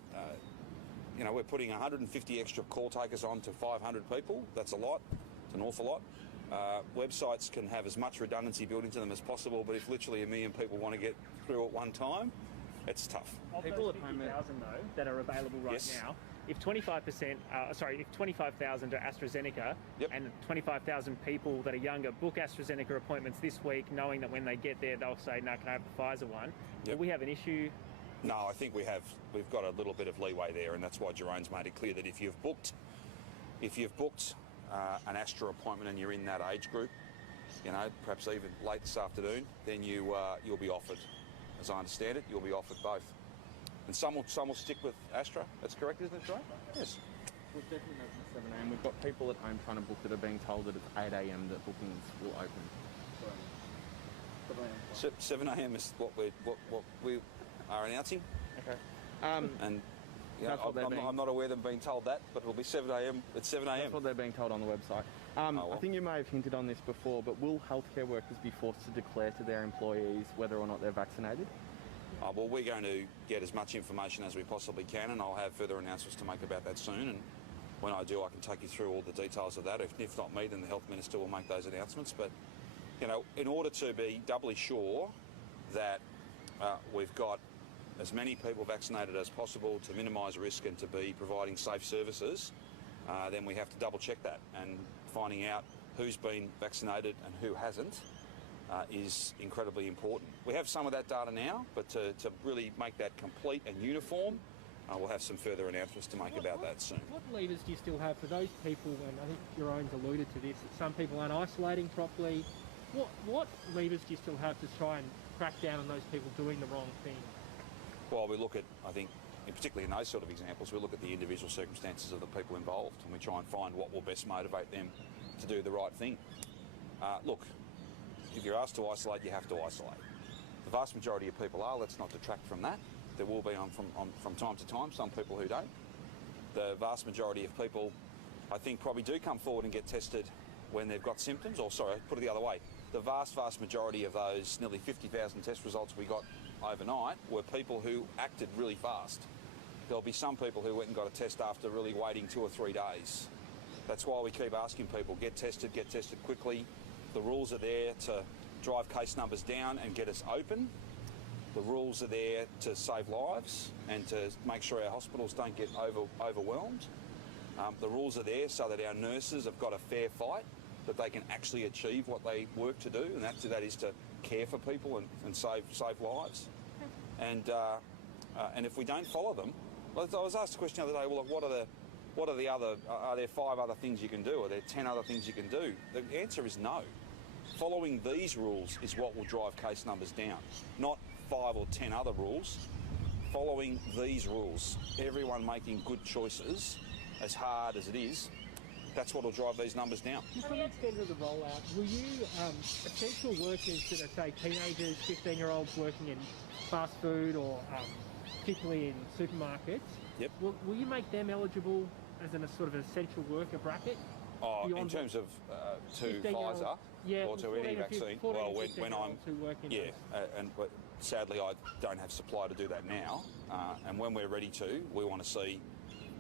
we're putting 150 extra call takers on to 500 people. That's a lot. It's an awful lot. Websites can have as much redundancy built into them as possible, but if literally 1 million people want to get through at one time, it's tough. Of those 50,000 though that are available right now, if 25%, if 25,000 are AstraZeneca, and 25,000 people that are younger book AstraZeneca appointments this week, knowing that when they get there they'll say, "No, can I have the Pfizer one?" Do we have an issue? No, I think we've got a little bit of leeway there, and that's why Jerome's made it clear that if you've booked an Astra appointment and you're in that age group, perhaps even late this afternoon, then you'll be offered. As I understand it, you'll be offered both. And some will stick with Astra. That's correct, isn't it, Jerome? Yes. We've definitely opened at 7 a.m. We've got people at home trying to book that are being told that it's 8 a.m. that bookings will open. 7 a.m. is what we are announcing. Okay. And I'm not aware of them being told that, but it'll be 7 a.m. It's 7 a.m. That's what they're being told on the website. I think you may have hinted on this before, but will healthcare workers be forced to declare to their employees whether or not they're vaccinated? Well, we're going to get as much information as we possibly can, and I'll have further announcements to make about that soon. And when I do, I can take you through all the details of that. If not me, then the Health Minister will make those announcements. But, in order to be doubly sure that we've got as many people vaccinated as possible to minimise risk and to be providing safe services, then we have to double check that. And finding out who's been vaccinated and who hasn't is incredibly important. We have some of that data now, but to really make that complete and uniform, we'll have some further announcements to make about that soon. What levers do you still have for those people, and I think Jerome's alluded to this, that some people aren't isolating properly? What levers do you still have to try and crack down on those people doing the wrong thing? Well, we look at, I think, particularly in those sort of examples, we look at the individual circumstances of the people involved, and we try and find what will best motivate them to do the right thing. Look, if you're asked to isolate, you have to isolate. The vast majority of people are. Let's not detract from that. There will be, from time to time, some people who don't. The vast majority of people, I think, probably do come forward and get tested when they've got symptoms. Or, sorry, put it the other way. The vast majority of those nearly 50,000 test results we got overnight were people who acted really fast. There'll be some people who went and got a test after really waiting 2 or 3 days. That's why we keep asking people, get tested quickly. The rules are there to drive case numbers down and get us open. The rules are there to save lives and to make sure our hospitals don't get overwhelmed. The rules are there so that our nurses have got a fair fight, that they can actually achieve what they work to do, and that is to care for people and save lives. And if we don't follow them, I was asked the question the other day, well, what are the other? Are there 5 other things you can do? Are there 10 other things you can do? The answer is no. Following these rules is what will drive case numbers down, not 5 or 10 other rules. Following these rules, everyone making good choices, as hard as it is, that's what will drive these numbers down. Just on the extent of the rollout, will you, essential workers that are, say, teenagers, 15-year-olds working in fast food or particularly in supermarkets, will you make them eligible as a sort of an essential worker bracket? In terms of to Pfizer or to any vaccine? Well, when I'm but sadly I don't have supply to do that now. And when we're ready to, we want to see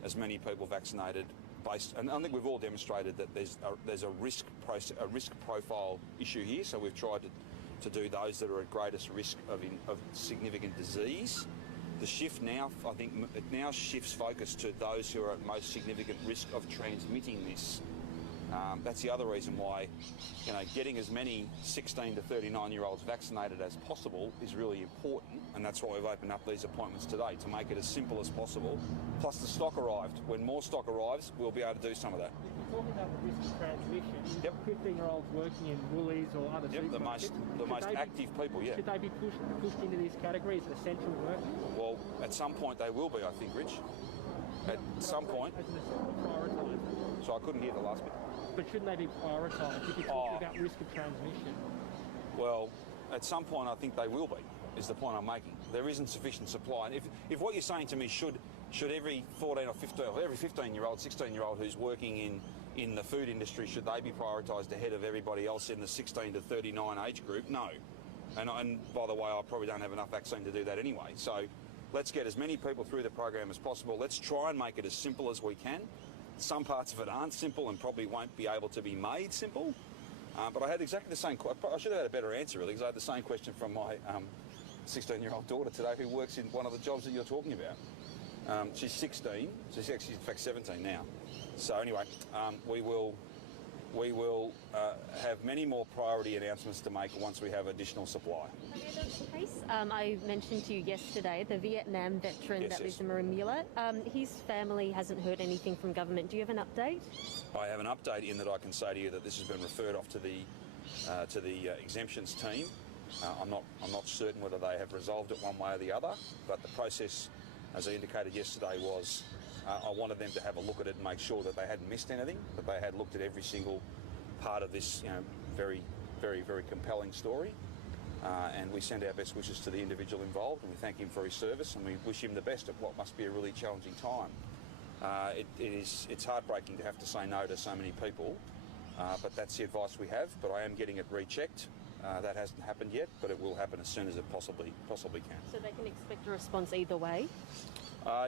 as many people vaccinated. And I think we've all demonstrated that there's a risk profile issue here. So we've tried to do those that are at greatest risk of significant disease. The shift now, I think, it now shifts focus to those who are at most significant risk of transmitting this. That's the other reason why, getting as many 16 to 39-year-olds vaccinated as possible is really important, and that's why we've opened up these appointments today, to make it as simple as possible. Plus the stock arrived. When more stock arrives, we'll be able to do some of that. You're talking about the risk of transmission. 15-year-olds working in Woolies or other supermarkets. The most active people, yeah. Should they be pushed into this category as essential workers? Well, at some point they will be, I think, Rich. At some point. So I couldn't hear the last bit. But shouldn't they be prioritised if you're talking about risk of transmission? Well, at some point I think they will be, is the point I'm making. There isn't sufficient supply. And if what you're saying to me, should every 14 or 15, or every 15-year-old, 16-year-old who's working in the food industry, should they be prioritised ahead of everybody else in the 16 to 39 age group? No. And by the way, I probably don't have enough vaccine to do that anyway. So let's get as many people through the program as possible. Let's try and make it as simple as we can. Some parts of it aren't simple and probably won't be able to be made simple. But I had exactly the same question. I should have had a better answer, really, because I had the same question from my 16-year-old daughter today, who works in one of the jobs that you're talking about. She's 16, so she's actually, in fact, 17 now. So anyway, we will have many more priority announcements to make once we have additional supply. The case I mentioned to you yesterday, the Vietnam veteran that lives in Marimula, his family hasn't heard anything from government. Do you have an update? I have an update in that I can say to you that this has been referred off to the exemptions team. I'm not certain whether they have resolved it one way or the other, but the process, as I indicated yesterday, was I wanted them to have a look at it and make sure that they hadn't missed anything, that they had looked at every single part of this, very, very, very compelling story. And we send our best wishes to the individual involved, and we thank him for his service, and we wish him the best at what must be a really challenging time. It's heartbreaking to have to say no to so many people, but that's the advice we have. But I am getting it rechecked. That hasn't happened yet, but it will happen as soon as it possibly can. So they can expect a response either way?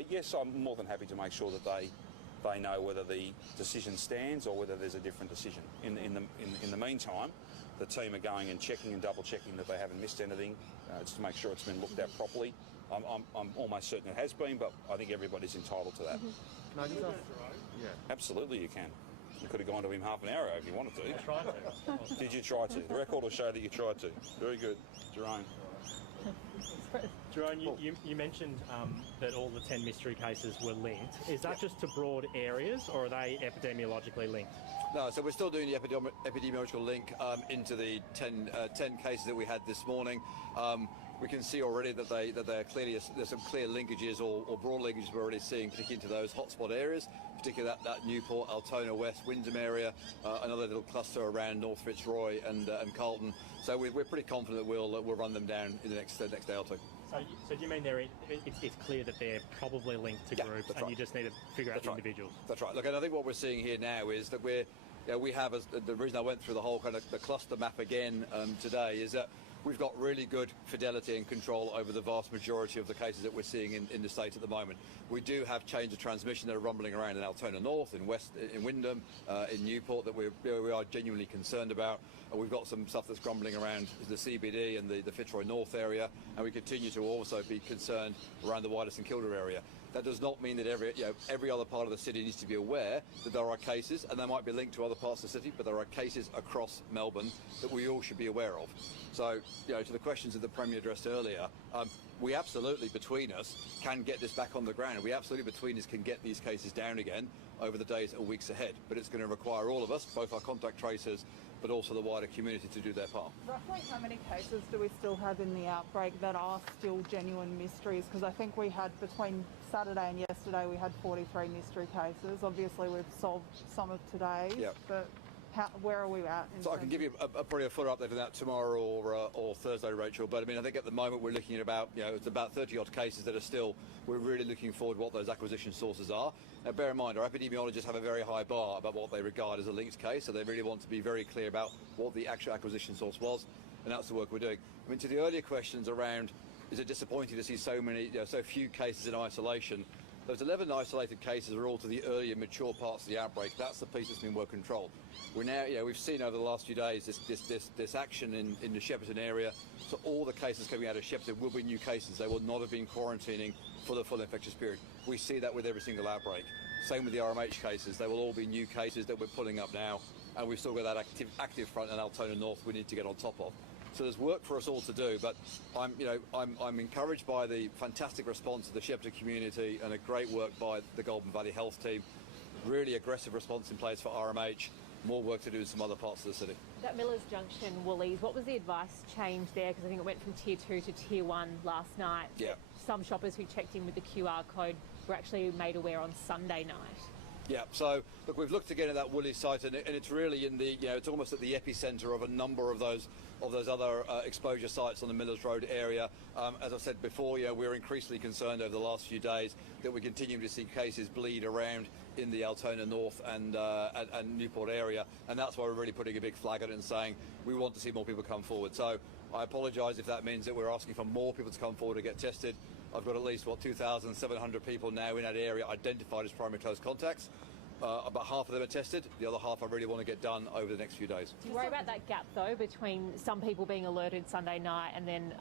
Yes, I'm more than happy to make sure that they know whether the decision stands or whether there's a different decision. In the meantime, the team are going and checking and double checking that they haven't missed anything, just to make sure it's been looked at properly. I'm almost certain it has been, but I think everybody's entitled to that. Can I just ask? Yeah. Absolutely, you can. You could have gone to him half an hour ago if you wanted to. I tried to. Did you try to? The record will show that you tried to. Very good, Jerome. Jerome, you mentioned that all the 10 mystery cases were linked. Is that just to broad areas, or are they epidemiologically linked? No, so we're still doing the epidemiological link into the 10 cases that we had this morning. We can see already that they are clearly, there's some clear linkages or broad linkages we're already seeing, particularly into those hotspot areas, particularly that Newport, Altona West, Wyndham area, another little cluster around North Fitzroy and Carlton. So we're pretty confident that we'll run them down in the next day or two. So do you mean it's clear that they're probably linked to groups, and you just need to figure out the individuals? That's right. Look, and I think what we're seeing here now is that we have, the reason I went through the whole kind of the cluster map again today is that we've got really good fidelity and control over the vast majority of the cases that we're seeing in the state at the moment. We do have chains of transmission that are rumbling around in Altona North, in Wyndham, in Newport that we are genuinely concerned about. And we've got some stuff that's grumbling around the CBD and the Fitzroy North area, and we continue to also be concerned around the wider St Kilda area. That does not mean that every other part of the city needs to be aware that there are cases, and they might be linked to other parts of the city, but there are cases across Melbourne that we all should be aware of. So, to the questions that the Premier addressed earlier, we absolutely, between us, can get this back on the ground. We absolutely, between us, can get these cases down again over the days and weeks ahead. But it's going to require all of us, both our contact tracers, but also the wider community, to do their part. Roughly how many cases do we still have in the outbreak that are still genuine mysteries? Because I think we had, between Saturday and yesterday, we had 43 mystery cases. Obviously, we've solved some of today's, but where are we at? So I can give you probably a fuller update on that tomorrow or Thursday, Rachel. But I mean, I think at the moment we're looking at about, it's about 30 odd cases that are still, we're really looking forward to what those acquisition sources are. Now, bear in mind, our epidemiologists have a very high bar about what they regard as a linked case, so they really want to be very clear about what the actual acquisition source was, and that's the work we're doing. I mean, to the earlier questions around, is it disappointing to see so few cases in isolation? Those 11 isolated cases are all to the earlier, mature parts of the outbreak. That's the piece that's been well controlled. We're now, we've seen over the last few days this action in the Shepparton area. So all the cases coming out of Shepparton will be new cases. They will not have been quarantining for the full infectious period. We see that with every single outbreak. Same with the RMH cases. They will all be new cases that we're pulling up now, and we've still got that active front in Altona North we need to get on top of. So there's work for us all to do, but I'm encouraged by the fantastic response of the Shepparton community and a great work by the Golden Valley Health team. Really aggressive response in place for RMH. More work to do in some other parts of the city. That Millers Junction, Woolies, what was the advice change there? Because I think it went from Tier 2 to Tier 1 last night. Yeah. Some shoppers who checked in with the QR code were actually made aware on Sunday night. Yeah, so look, we've looked again at that Woolies site, and it's really in the, it's almost at the epicentre of a number of those other exposure sites on the Millers Road area. As I've said before, we're increasingly concerned over the last few days that we continue to see cases bleed around in the Altona North and Newport area, and that's why we're really putting a big flag at it and saying we want to see more people come forward. So I apologise if that means that we're asking for more people to come forward to get tested. I've got at least, 2,700 people now in that area identified as primary close contacts. About half of them are tested. The other half I really want to get done over the next few days. Do you worry about that gap, though, between some people being alerted Sunday night and then,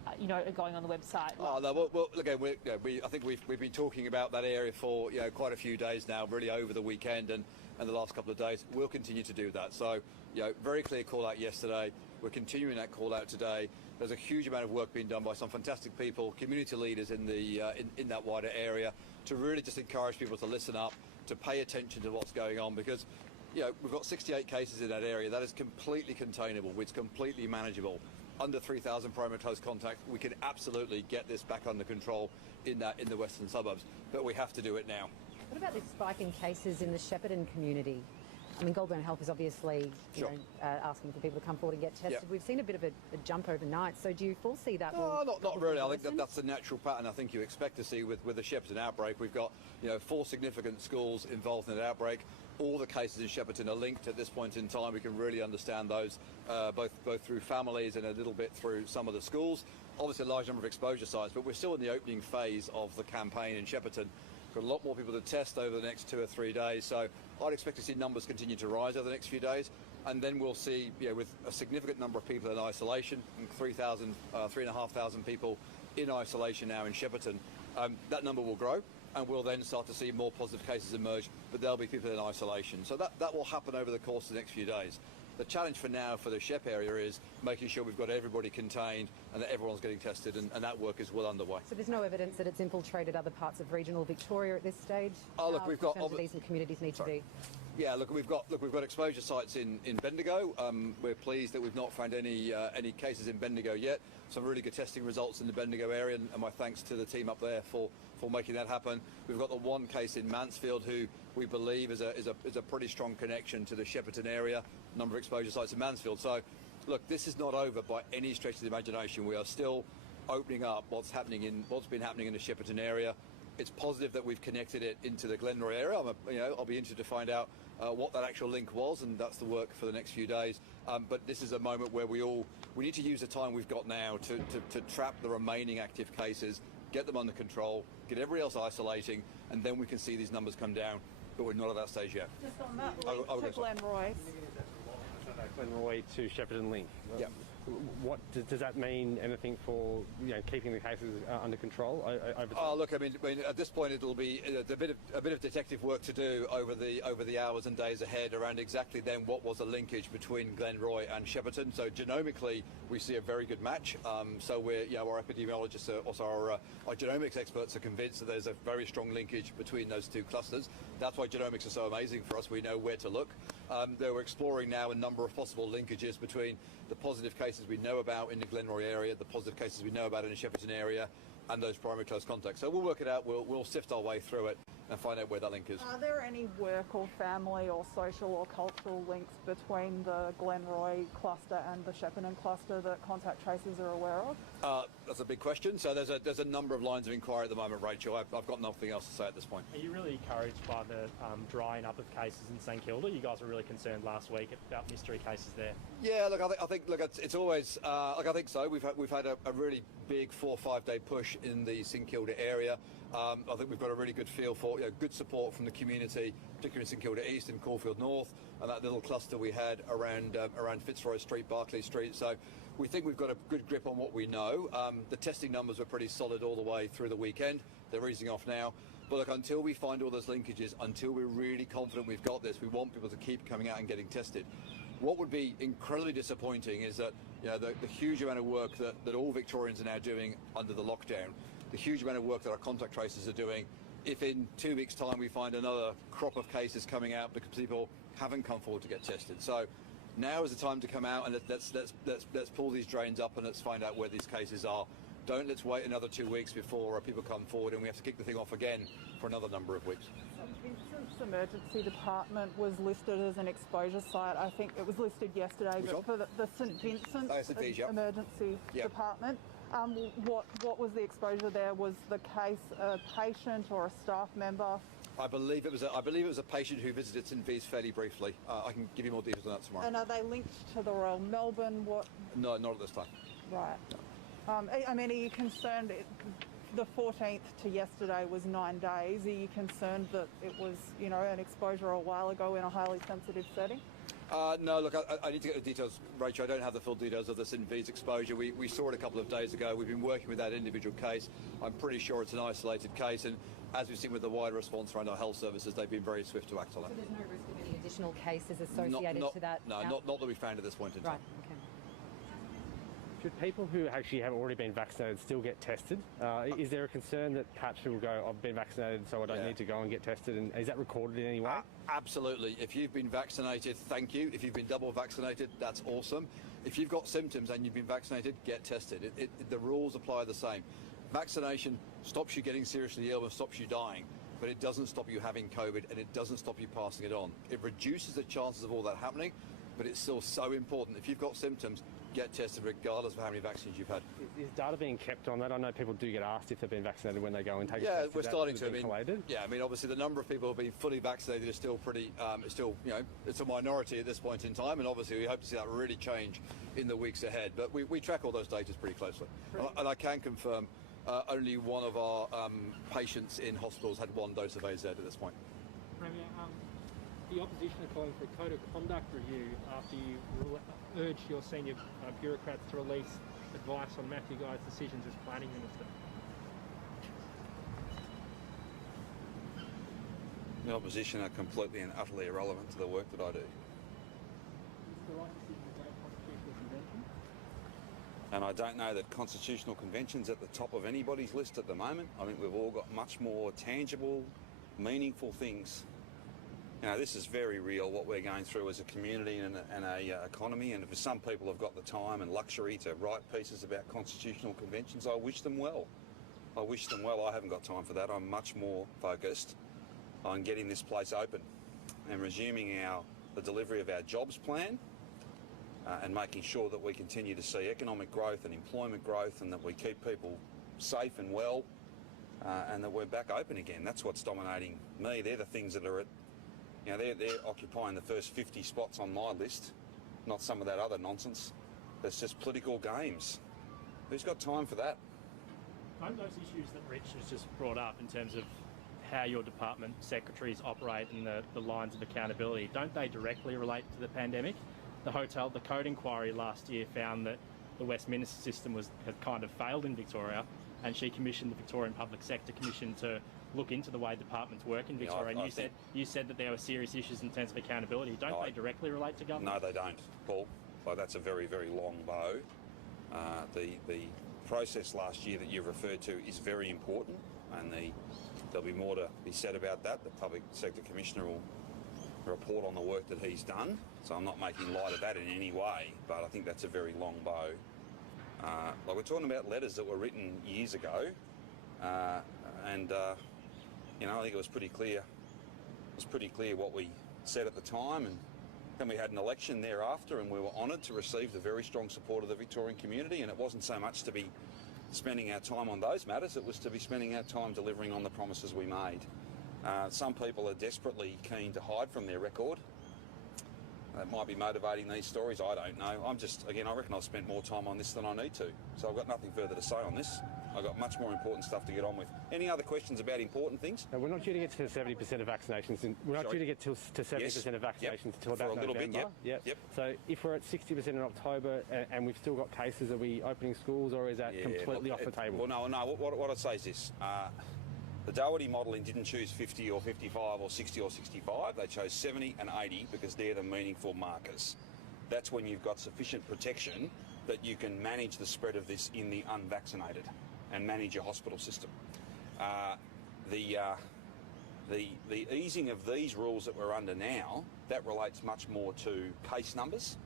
going on the website? Oh, no, well again, I think we've been talking about that area for quite a few days now, really over the weekend and the last couple of days. We'll continue to do that. So, very clear call out yesterday. We're continuing that call out today. There's a huge amount of work being done by some fantastic people, community leaders in the in that wider area, to really just encourage people to listen up, to pay attention to what's going on, because we've got 68 cases in that area. That is completely containable. It's completely manageable. Under 3,000 primary close contact, we can absolutely get this back under control in the western suburbs, but we have to do it now. What about this spike in cases in the Shepparton community? I mean, Goulburn Health is obviously asking for people to come forward and get tested. Yep. We've seen a bit of a jump overnight, so do you foresee that? No, not really. I think that's the natural pattern I think you expect to see with the Shepparton outbreak. We've got 4 significant schools involved in that outbreak. All the cases in Shepparton are linked at this point in time. We can really understand those both through families and a little bit through some of the schools. Obviously a large number of exposure sites, but we're still in the opening phase of the campaign in Shepparton. Got a lot more people to test over the next 2 or 3 days, so I'd expect to see numbers continue to rise over the next few days, and then we'll see, with a significant number of people in isolation, 3,500 people in isolation now in Shepparton, that number will grow, and we'll then start to see more positive cases emerge, but there'll be people in isolation. So that will happen over the course of the next few days. The challenge for now for the Shep area is making sure we've got everybody contained and that everyone's getting tested, and that work is well underway. So there's no evidence that it's infiltrated other parts of regional Victoria at this stage? Oh, look, we've got... these communities need to be... Yeah, look, we've got exposure sites in Bendigo. We're pleased that we've not found any cases in Bendigo yet. Some really good testing results in the Bendigo area, and my thanks to the team up there for making that happen. We've got the one case in Mansfield who we believe is a pretty strong connection to the Shepparton area. Number of exposure sites in Mansfield. So, look, this is not over by any stretch of the imagination. We are still opening up what's been happening in the Shepparton area. It's positive that we've connected it into the Glenroy area. I'll be interested to find out what that actual link was, and that's the work for the next few days. But this is a moment where we need to use the time we've got now to trap the remaining active cases, get them under control, get everybody else isolating, and then we can see these numbers come down. But we're not at that stage yet. Just on that link to Glenroy. Glenroy to Shepparton link. Yeah. What does that mean? Anything for keeping the cases under control over time? Oh, look, I mean, at this point it'll be a bit of detective work to do over the hours and days ahead around exactly then what was the linkage between Glenroy and Shepparton. So genomically, we see a very good match. So our epidemiologists, also our genomics experts, are convinced that there's a very strong linkage between those two clusters. That's why genomics are so amazing for us. We know where to look. We're exploring now a number of possible linkages between the positive cases we know about in the Glenroy area, the positive cases we know about in the Shepparton area, and those primary close contacts. So we'll work it out. We'll sift our way through it and find out where that link is. Are there any work or family or social or cultural links between the Glenroy cluster and the Shepparton cluster that contact tracers are aware of? That's a big question. So there's a number of lines of inquiry at the moment, Rachel. I've got nothing else to say at this point. Are you really encouraged by the drying up of cases in St Kilda? You guys were really concerned last week about mystery cases there. Yeah, look, I think it's always I think so. We've had a really big 4 or 5 day push in the St Kilda area. I think we've got a really good feel for good support from the community, particularly in St Kilda East and Caulfield North, and that little cluster we had around Fitzroy Street, Barclay Street. So we think we've got a good grip on what we know. The testing numbers were pretty solid all the way through the weekend. They're easing off now. But look, until we find all those linkages, until we're really confident we've got this, we want people to keep coming out and getting tested. What would be incredibly disappointing is that the huge amount of work that all Victorians are now doing under the lockdown, the huge amount of work that our contact tracers are doing, if in 2 weeks' time we find another crop of cases coming out because people haven't come forward to get tested. So now is the time to come out and let's pull these drains up and let's find out where these cases are. Let's wait another 2 weeks before people come forward and we have to kick the thing off again for another number of weeks. St Vincent's Emergency Department was listed as an exposure site. I think it was listed yesterday, but for the St Vincent's Emergency Department, what was the exposure there? Was the case a patient or a staff member? I believe it was a patient who visited St V's fairly briefly. I can give you more details on that tomorrow. And are they linked to the Royal Melbourne? No, not at this time. Right. I mean, are you concerned? The 14th to yesterday was 9 days. Are you concerned that it was, an exposure a while ago in a highly sensitive setting? No, look, I need to get the details, Rachel. I don't have the full details of the St V's exposure. We saw it a couple of days ago. We've been working with that individual case. I'm pretty sure it's an isolated case, and as we've seen with the wider response around our health services, they've been very swift to act on it. So there's no risk of any additional cases associated to that? No, not that we found at this point in time. Right, okay. Should people who actually have already been vaccinated still get tested? Is there a concern that perhaps people go, I've been vaccinated, so I don't need to go and get tested? And is that recorded in any way? Absolutely. If you've been vaccinated, thank you. If you've been double vaccinated, that's awesome. If you've got symptoms and you've been vaccinated, get tested. The rules apply the same. Vaccination stops you getting seriously ill and stops you dying, but it doesn't stop you having COVID and it doesn't stop you passing it on. It reduces the chances of all that happening, but it's still so important. If you've got symptoms, get tested regardless of how many vaccines you've had. Is data being kept on that? I know people do get asked if they've been vaccinated when they go and take a test. Yeah, we're starting to. Collated? Obviously the number of people who have been fully vaccinated is still pretty, it's a minority at this point in time, and obviously we hope to see that really change in the weeks ahead. But we track all those data pretty closely. And I can confirm only one of our patients in hospitals had 1 dose of AZ at this point. Premier, the opposition are calling for a code of conduct review after you urged your senior bureaucrats to release advice on Matthew Guy's decisions as planning minister. The opposition are completely and utterly irrelevant to the work that I do. Is the right decision to go to constitutional convention? And I don't know that constitutional convention's at the top of anybody's list at the moment. I think we've all got much more tangible, meaningful things. This is very real, what we're going through as a community and a economy, and for some people have got the time and luxury to write pieces about constitutional conventions, I wish them well. I haven't got time for that. I'm much more focused on getting this place open and resuming the delivery of our jobs plan and making sure that we continue to see economic growth and employment growth, and that we keep people safe and well, and that we're back open again. That's what's dominating me. They're the things that are they're occupying the first 50 spots on my list, not some of that other nonsense. That's just political games. Who's got time for that? Don't those issues that Rich has just brought up in terms of how your department secretaries operate and the lines of accountability, don't they directly relate to the pandemic? The code inquiry last year found that the Westminster system had kind of failed in Victoria, and she commissioned the Victorian Public Sector Commission to look into the way departments work in Victoria. And you said that there were serious issues in terms of accountability. Don't they directly relate to government? No, they don't, Paul. That's a very, very long bow. The process last year that you've referred to is very important, and there'll be more to be said about that. The Public Sector Commissioner will report on the work that he's done, so I'm not making light of that in any way, but I think that's a very long bow. We're talking about letters that were written years ago, and I think it was pretty clear. It was pretty clear what we said at the time, and then we had an election thereafter, and we were honoured to receive the very strong support of the Victorian community. And it wasn't so much to be spending our time on those matters; it was to be spending our time delivering on the promises we made. Some people are desperately keen to hide from their record. That might be motivating these stories, I don't know. I reckon I've spent more time on this than I need to. So I've got nothing further to say on this. I've got much more important stuff to get on with. Any other questions about important things? No, we're not due to get to 70% of vaccinations. We're not due to get to 70% of vaccinations until about for a little November. bit, yep. So if we're at 60% in October and we've still got cases, are we opening schools, or is that completely off the table? Well, no. What I'd say is this. The Doherty modelling didn't choose 50 or 55 or 60 or 65. They chose 70 and 80 because they're the meaningful markers. That's when you've got sufficient protection that you can manage the spread of this in the unvaccinated and manage your hospital system. The easing of these rules that we're under now, that relates much more to case numbers.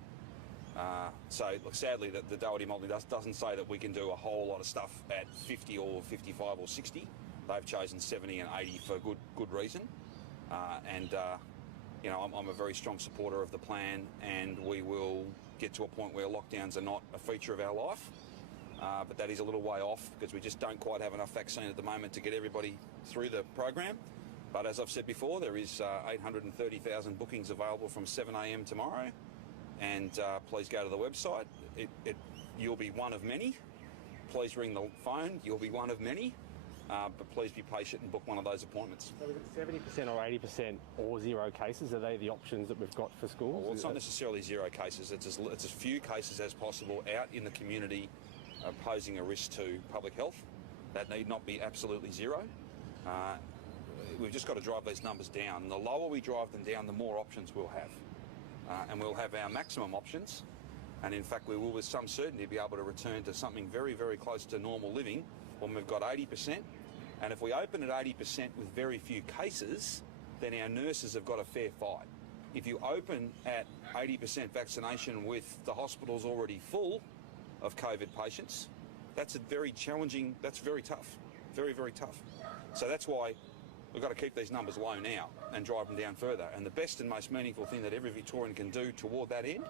So look, sadly, the Doherty modelling doesn't say that we can do a whole lot of stuff at 50 or 55 or 60. They've chosen 70 and 80 for good reason. You know, I'm a very strong supporter of the plan, and we will get to a point where lockdowns are not a feature of our life. But that is a little way off because we just don't quite have enough vaccine at the moment to get everybody through the program. But as I've said before, there is 830,000 bookings available from 7 a.m. tomorrow. And please go to the website. You'll be one of many. Please ring the phone. You'll be one of many. But please be patient and book one of those appointments. So is it 70% or 80% or zero cases? Are they the options that we've got for schools? Well, it's not necessarily zero cases. It's as few cases as possible out in the community posing a risk to public health. That need not be absolutely zero. We've just got to drive these numbers down. And the lower we drive them down, the more options we'll have. And we'll have our maximum options. And in fact, we will with some certainty be able to return to something very, very close to normal living when we've got 80%. And if we open at 80% with very few cases, then our nurses have got a fair fight. If you open at 80% vaccination with the hospitals already full of COVID patients, that's a very challenging, that's very tough, very, very tough. So that's why we've got to keep these numbers low now and drive them down further. And the best and most meaningful thing that every Victorian can do toward that end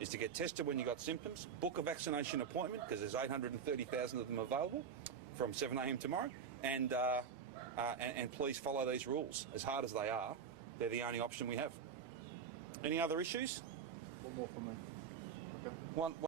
is to get tested when you've got symptoms, book a vaccination appointment, because there's 830,000 of them available from 7 a.m. tomorrow, and please follow these rules. As hard as they are, they're the only option we have. Any other issues? One more from me. Okay. One